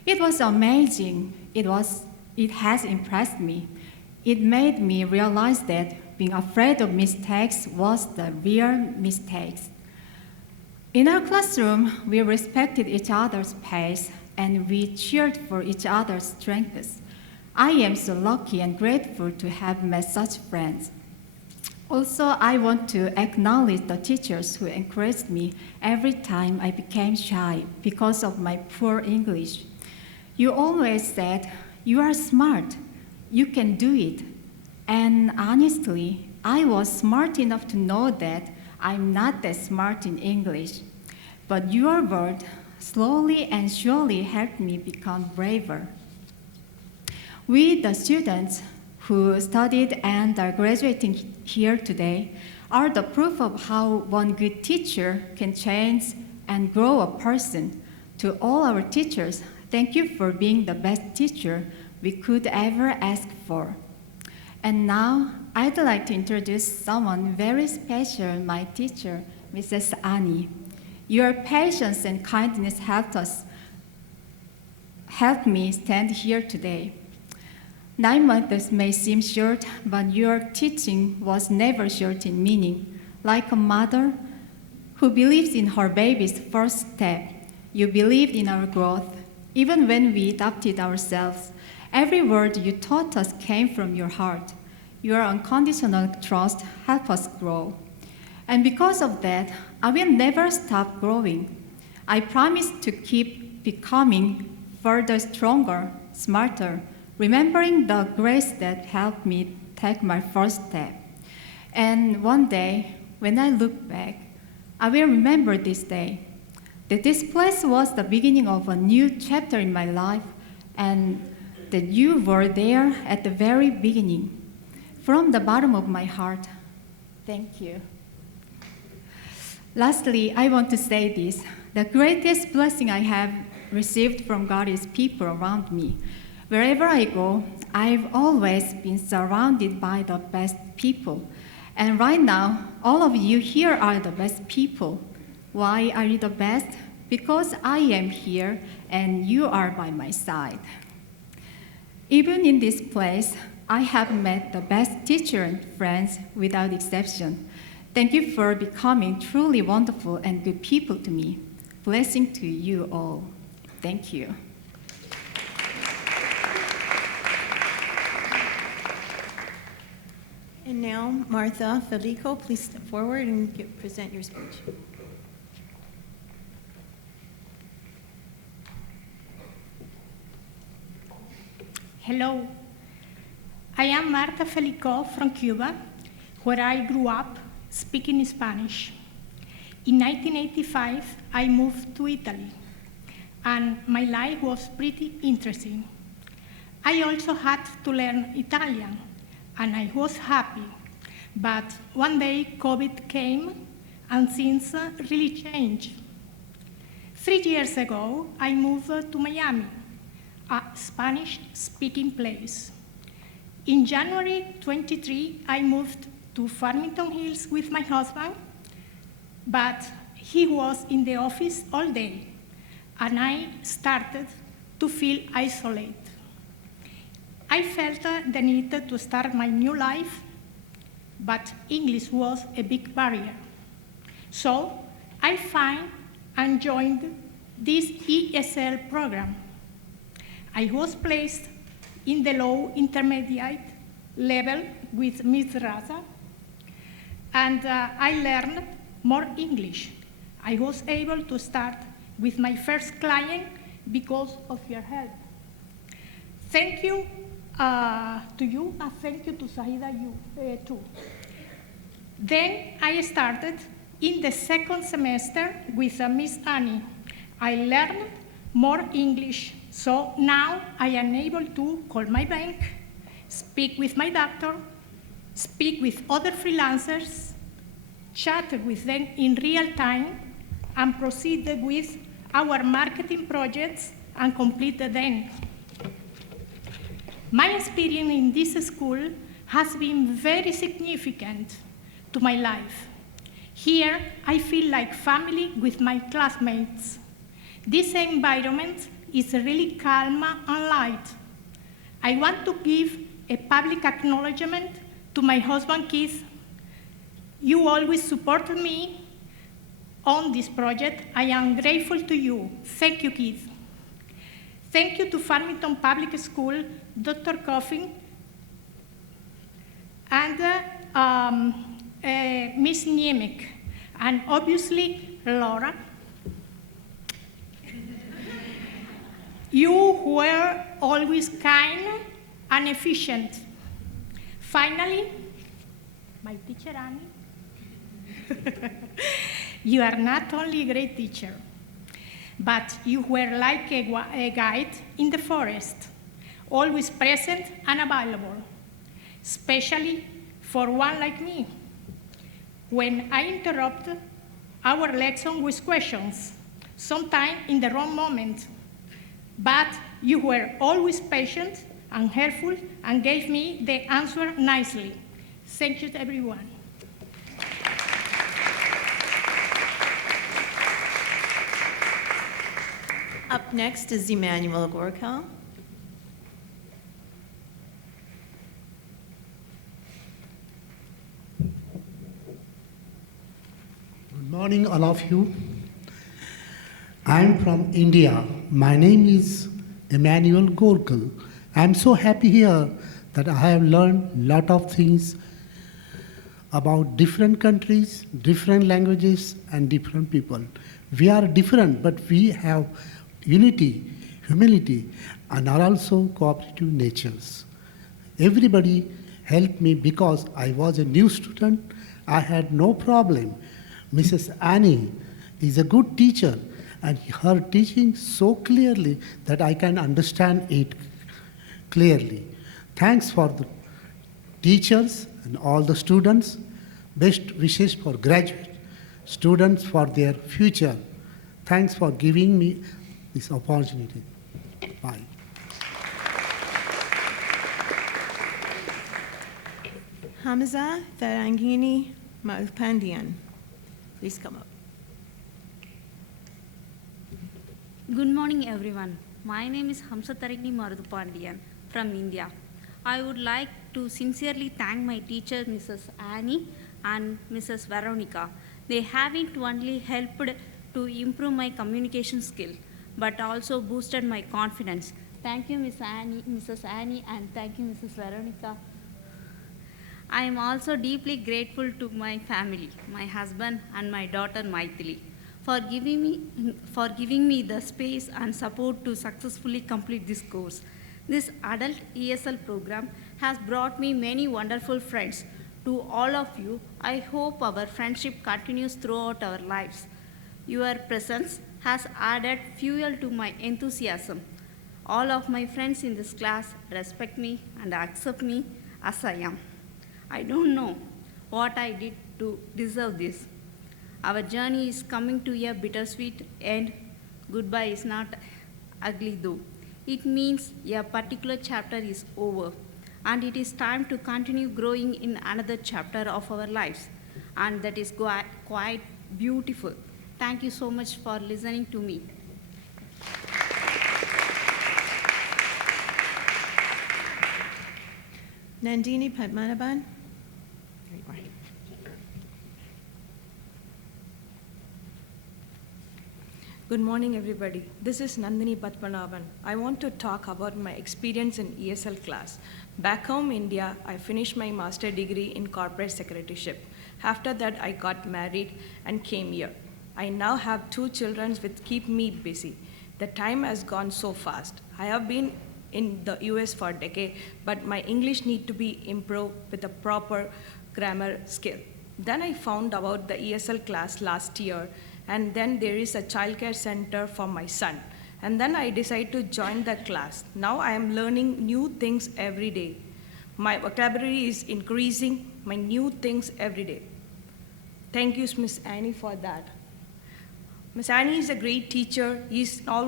It was amazing. It has impressed me. It made me realize that being afraid of mistakes was the real mistakes. In our classroom, we respected each other's pace and we cheered for each other's strengths. I am so lucky and grateful to have met such friends. Also, I want to acknowledge the teachers who encouraged me every time I became shy because of my poor English. You always said, "You are smart, you can do it." And honestly, I was smart enough to know that I'm not that smart in English. But your word slowly and surely helped me become braver. We, the students who studied and are graduating here today, are the proof of how one good teacher can change and grow a person. To all our teachers, thank you for being the best teacher we could ever ask for. And now, I'd like to introduce someone very special, my teacher, Mrs. Annie. Your patience and kindness helped me stand here today. 9 months may seem short, but your teaching was never short in meaning. Like a mother who believes in her baby's first step, you believed in our growth, even when we adopted ourselves. Every word you taught us came from your heart. Your unconditional trust helped us grow. And because of that, I will never stop growing. I promise to keep becoming further stronger, smarter, remembering the grace that helped me take my first step. And one day, when I look back, I will remember this day, that this place was the beginning of a new chapter in my life, and that you were there at the very beginning. From the bottom of my heart, thank you. Lastly, I want to say this. The greatest blessing I have received from God is people around me. Wherever I go, I've always been surrounded by the best people. And right now, all of you here are the best people. Why are you the best? Because I am here and you are by my side. Even in this place, I have met the best teacher and friends without exception. Thank you for becoming truly wonderful and good people to me. Blessing to you all. Thank you. And now, Martha Felico, please step forward and present your speech. Hello, I am Marta Felico from Cuba, where I grew up speaking Spanish. In 1985, I moved to Italy, and my life was pretty interesting. I also had to learn Italian, and I was happy. But one day, COVID came, and things really changed. 3 years ago, I moved to Miami, a Spanish-speaking place. In January 23, I moved to Farmington Hills with my husband, but he was in the office all day, and I started to feel isolated. I felt the need to start my new life, but English was a big barrier. So I found and joined this ESL program. I was placed in the low intermediate level with Ms. Raza, and I learned more English. I was able to start with my first client because of your help. Thank you to you, and thank you to Zahida too. Then I started in the second semester with Miss Annie. I learned more English, so now I am able to call my bank, speak with my doctor, speak with other freelancers, chat with them in real time, and proceed with our marketing projects and complete them. My experience in this school has been very significant to my life. Here, I feel like family with my classmates. This environment is really calm and light. I want to give a public acknowledgement to my husband, Keith. You always supported me on this project. I am grateful to you. Thank you, Keith. Thank you to Farmington Public School, Dr. Coffin, and Ms. Niemek, and obviously Laura. You were always kind and efficient. Finally, my teacher Annie, you are not only a great teacher, but you were like a guide in the forest, always present and available, especially for one like me. When I interrupt our lesson with questions, sometimes in the wrong moment, but you were always patient and helpful and gave me the answer nicely. Thank you to everyone. Up next is Emmanuel Gorka. Good morning, all of you. I'm from India. My name is Emmanuel Gorkal. I'm so happy here that I have learned a lot of things about different countries, different languages, and different people. We are different, but we have unity, humility, and are also cooperative natures. Everybody helped me because I was a new student. I had no problem. Mrs. Annie is a good teacher, and her teaching so clearly that I can understand it clearly. Thanks for the teachers and all the students. Best wishes for graduate students for their future. Thanks for giving me this opportunity. Bye. Hamza Tharangini Maupandyan. Please come up. Good morning, everyone. My name is Hamza Tarigni Marudupandian from India. I would like to sincerely thank my teacher, Mrs. Annie and Mrs. Veronica. They haven't only helped to improve my communication skill, but also boosted my confidence. Thank you, Mrs. Annie, and thank you, Mrs. Veronica. I am also deeply grateful to my family, my husband and my daughter Maithili, for giving me the space and support to successfully complete this course. This adult ESL program has brought me many wonderful friends. To all of you, I hope our friendship continues throughout our lives. Your presence has added fuel to my enthusiasm. All of my friends in this class respect me and accept me as I am. I don't know what I did to deserve this. Our journey is coming to a bittersweet end. Goodbye is not ugly though. It means a particular chapter is over, and it is time to continue growing in another chapter of our lives. And that is quite beautiful. Thank you so much for listening to me. Nandini Padmanabhan. Good morning, everybody. This is Nandini Padmanabhan. I want to talk about my experience in ESL class. Back home, India, I finished my master degree in corporate secretaryship. After that, I got married and came here. I now have 2 children which keep me busy. The time has gone so fast. I have been in the US for a decade, but my English need to be improved with a proper grammar skill. Then I found about the ESL class last year, and then there is a childcare center for my son. And then I decided to join the class. Now I am learning new things every day. My vocabulary is increasing, my new things every day. Thank you, Miss Annie, for that. Miss Annie is a great teacher. It's all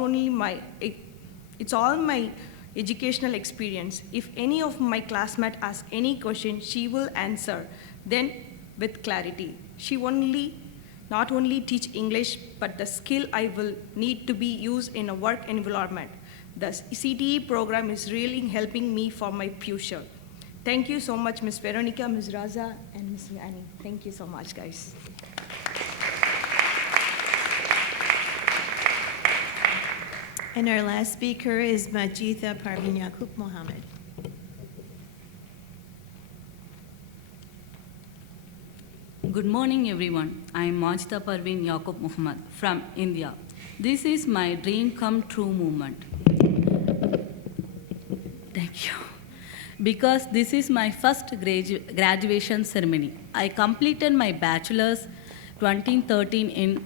my educational experience. If any of my classmates ask any question, she will answer, then with clarity. She not only teach English, but the skill I will need to be used in a work environment. The CTE program is really helping me for my future. Thank you so much, Ms. Veronica, Ms. Raza, and Ms. Annie. Thank you so much, guys. And our last speaker is Majitha Parveen Yaqub Mohammed. Good morning, everyone. I am Majitha Parveen Yaqub Muhammad from India. This is my dream come true moment. Thank you. Because this is my first graduation ceremony. I completed my bachelor's 2013 in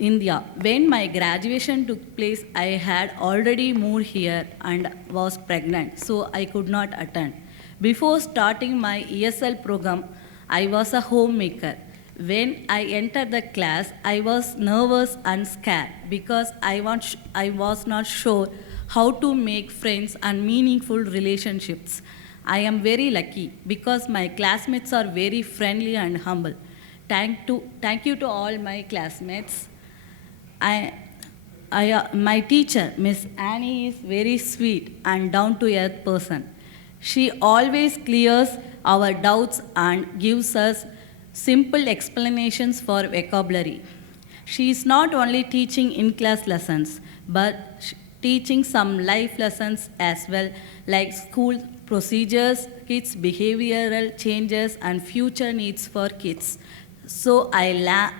India. When my graduation took place, I had already moved here and was pregnant, so I could not attend. Before starting my ESL program, I was a homemaker. When I entered the class, I was nervous and scared because I was not sure how to make friends and meaningful relationships. I am very lucky because my classmates are very friendly and humble. Thank you to all my classmates. My teacher, Miss Annie, is very sweet and down-to-earth person. She always clears our doubts and gives us simple explanations for vocabulary. She is not only teaching in-class lessons, but teaching some life lessons as well, like school procedures, kids' behavioral changes, and future needs for kids. So I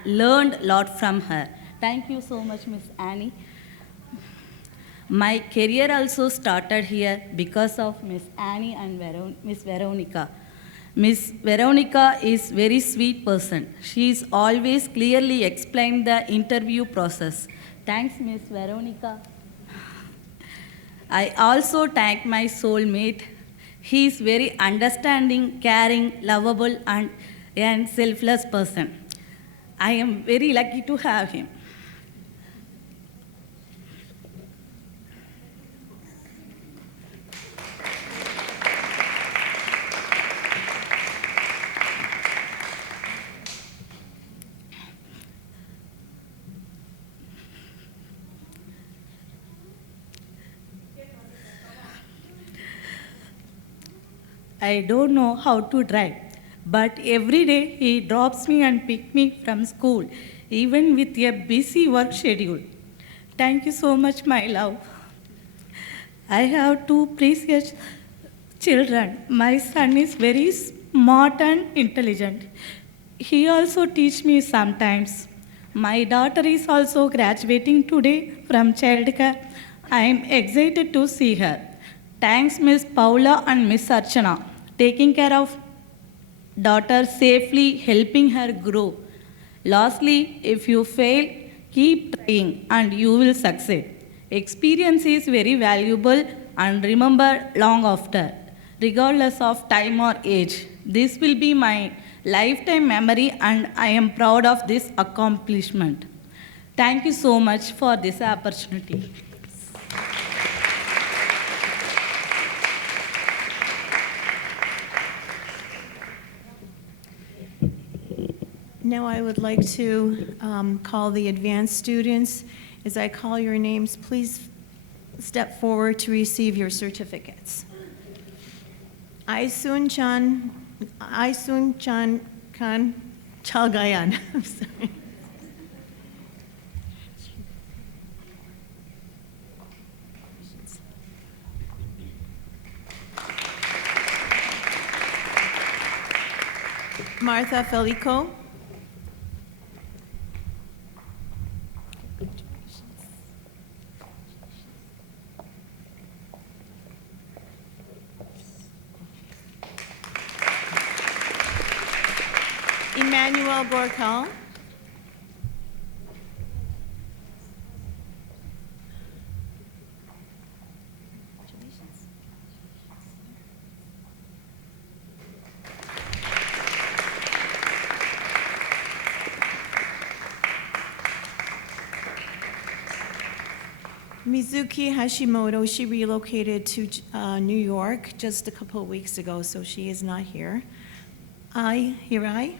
learned a lot from her. Thank you so much, Miss Annie. My career also started here because of Miss Annie and Miss Veronica. Miss Veronica is very sweet person. She is always clearly explained the interview process. Thanks, Miss Veronica. I also thank my soulmate. He is very understanding, caring, lovable, and selfless person. I am very lucky to have him. I don't know how to drive, but every day he drops me and picks me from school, even with a busy work schedule. Thank you so much, my love. I have 2 precious children. My son is very smart and intelligent. He also teaches me sometimes. My daughter is also graduating today from childcare. I am excited to see her. Thanks, Miss Paula and Miss Archana, taking care of daughter safely, helping her grow. Lastly, if you fail, keep trying and you will succeed. Experience is very valuable and remember long after, regardless of time or age. This will be my lifetime memory and I am proud of this accomplishment. Thank you so much for this opportunity. Now I would like to call the advanced students. As I call your names, please step forward to receive your certificates. Aisun Chan Khan Chalgayan. I'm sorry. Martha Felico. Emmanuel Gorkal. Mizuki Hashimoto, she relocated to New York just a couple of weeks ago, so she is not here. Ai Hirai.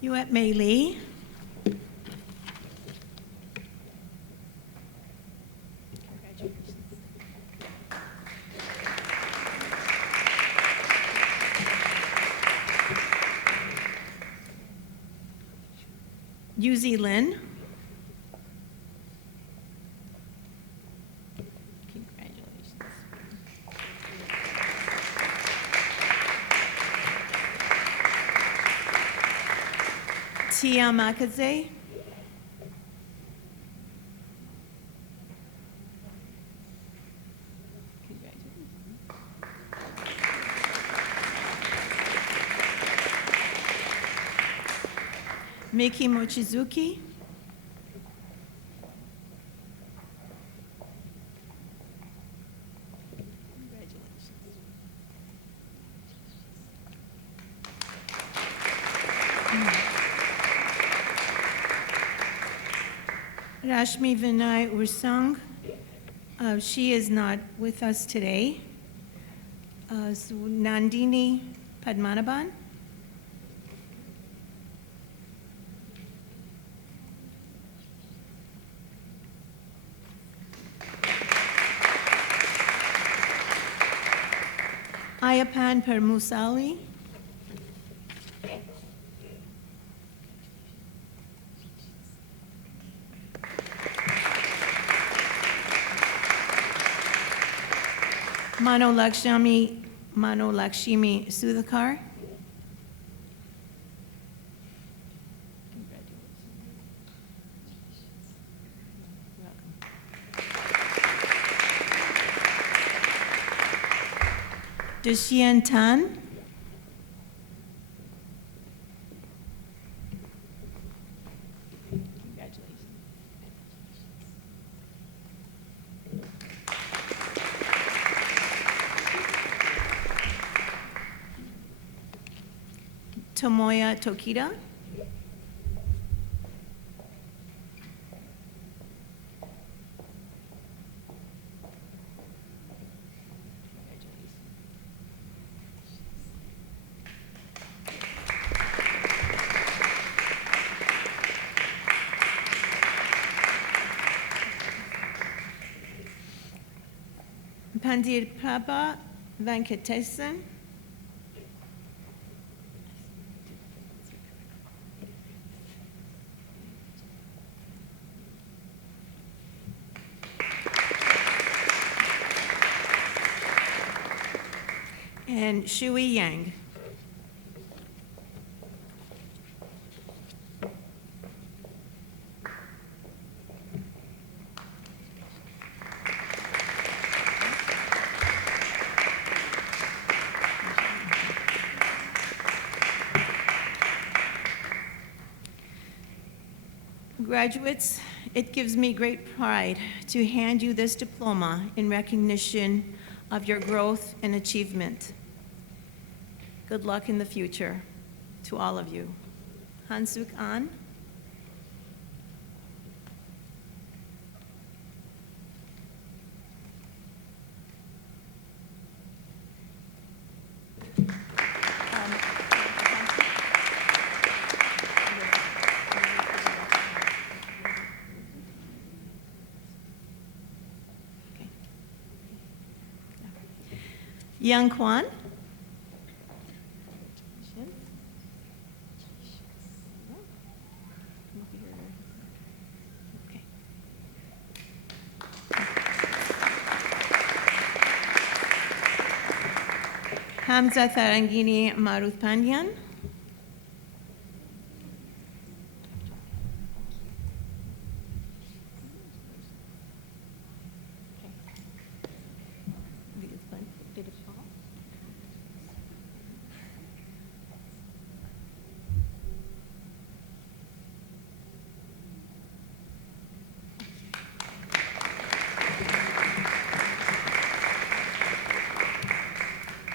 Yuet Mei Lee. Yuzi Lin. Congratulations. Tia Makaze. Miki Mochizuki. Rashmi Vinay Ursang. She is not with us today. So Nandini Padmanabhan. Ayapan Permusali. Mano Lakshmi Sudhakar. Dushian Tan. Tomoya Tokita. Pandir Prabha Venkatesan. and Shui Yang. Graduates, it gives me great pride to hand you this diploma in recognition of your growth and achievement. Good luck in the future to all of you. Hansuk An. Young Kwan. Hamza Tarangini Maruth Pandian.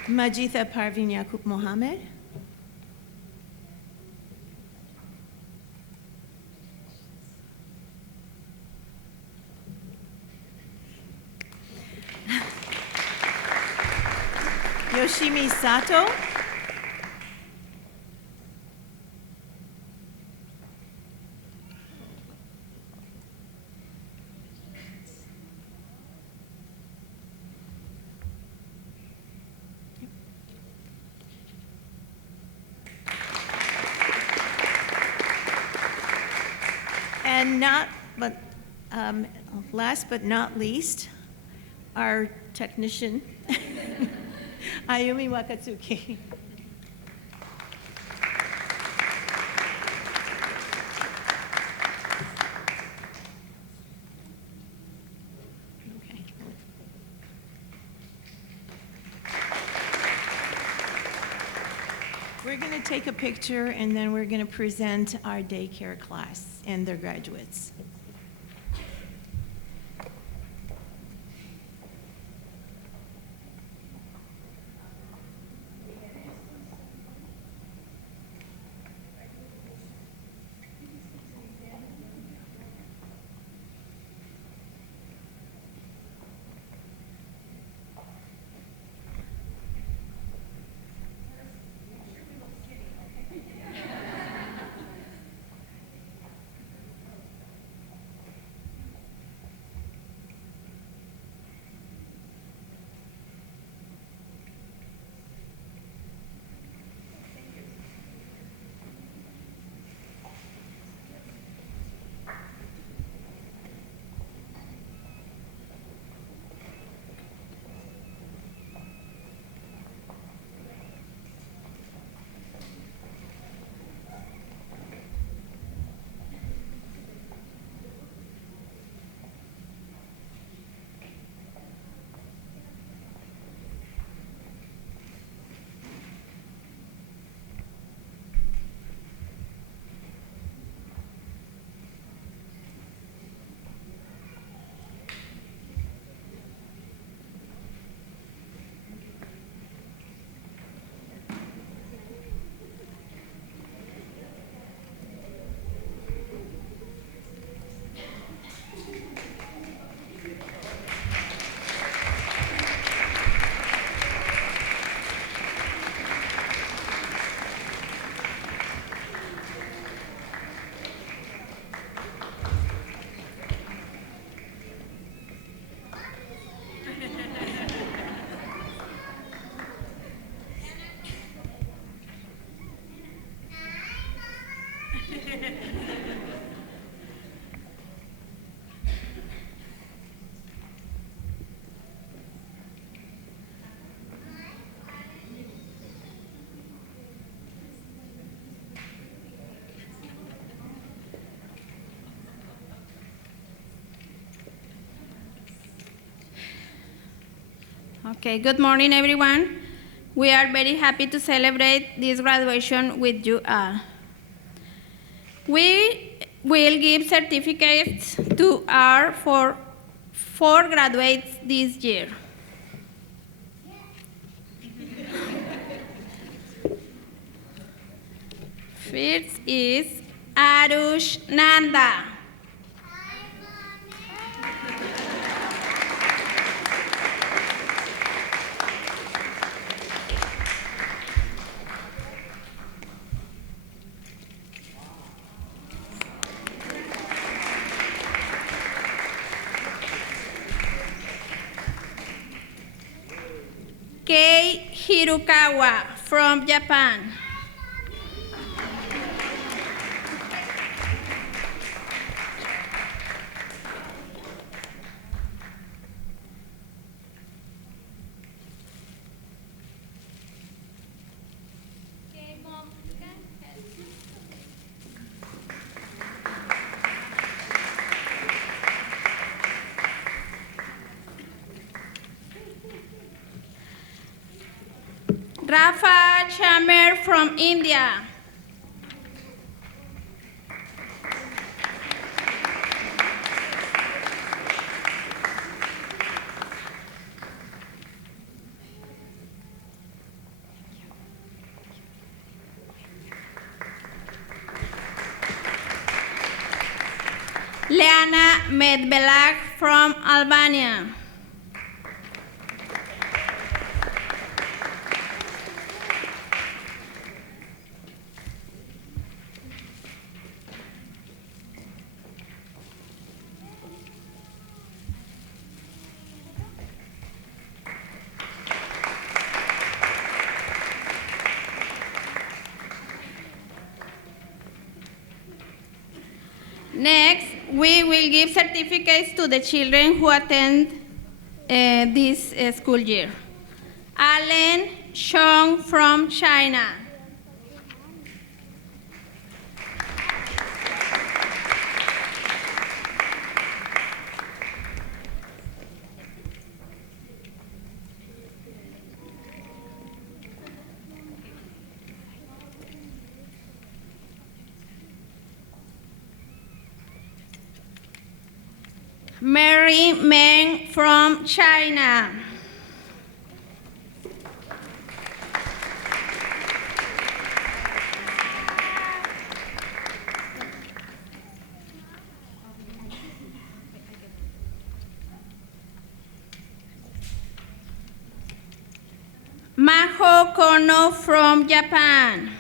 Majitha Parvin Yaqub Mohammed. Yoshimi Sato. And last but not least, our technician, Ayumi Wakatsuki. We're going to take a picture and then we're going to present our daycare class and their graduates. Okay, good morning, everyone. We are very happy to celebrate this graduation with you all. We will give certificates to our four graduates this year. First is Arush Nanda. Kei Hirokawa from Japan. Rafa Chamer from India. Leana Medbelak from Albania. Next, we will give certificates to the children who attend this school year. Allen Chong from China. Mary Meng from China. Maho Kono from Japan.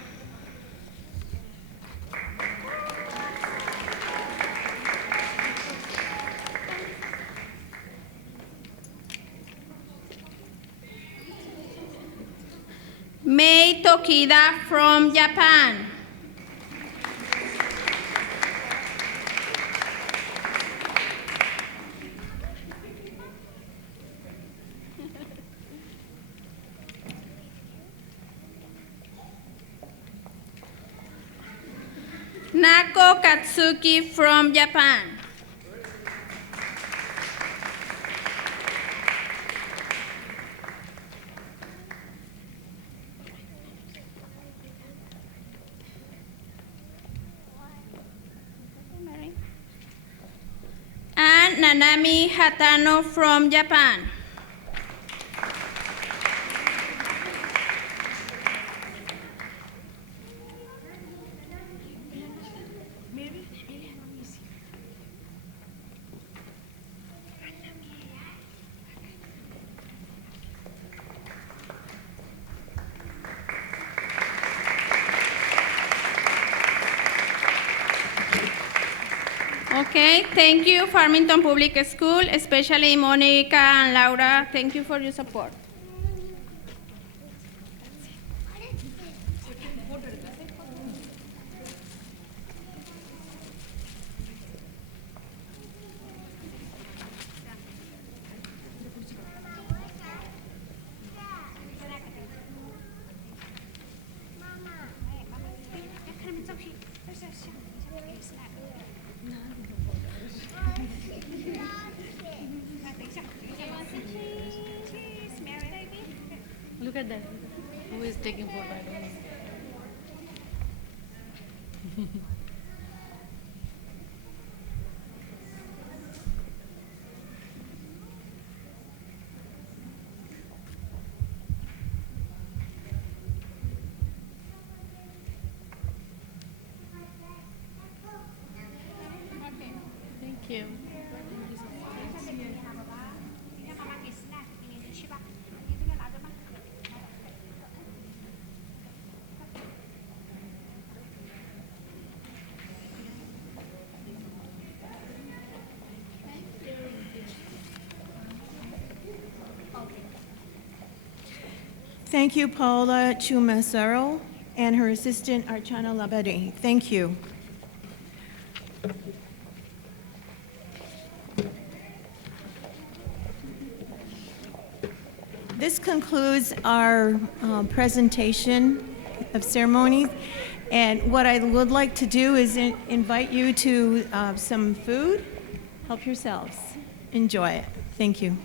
Mei Tokida from Japan. Nako Katsuki from Japan. And Nanami Hatano from Japan. Okay, thank you, Farmington Public School, especially Monica and Laura. Thank you for your support. Look at that. Who is taking photo? I don't know. Thank you. Thank you, Paula Chumacero and her assistant, Archana Labedi. Thank you. This concludes our presentation of ceremonies. And what I would like to do is invite you to some food. Help yourselves. Enjoy it. Thank you.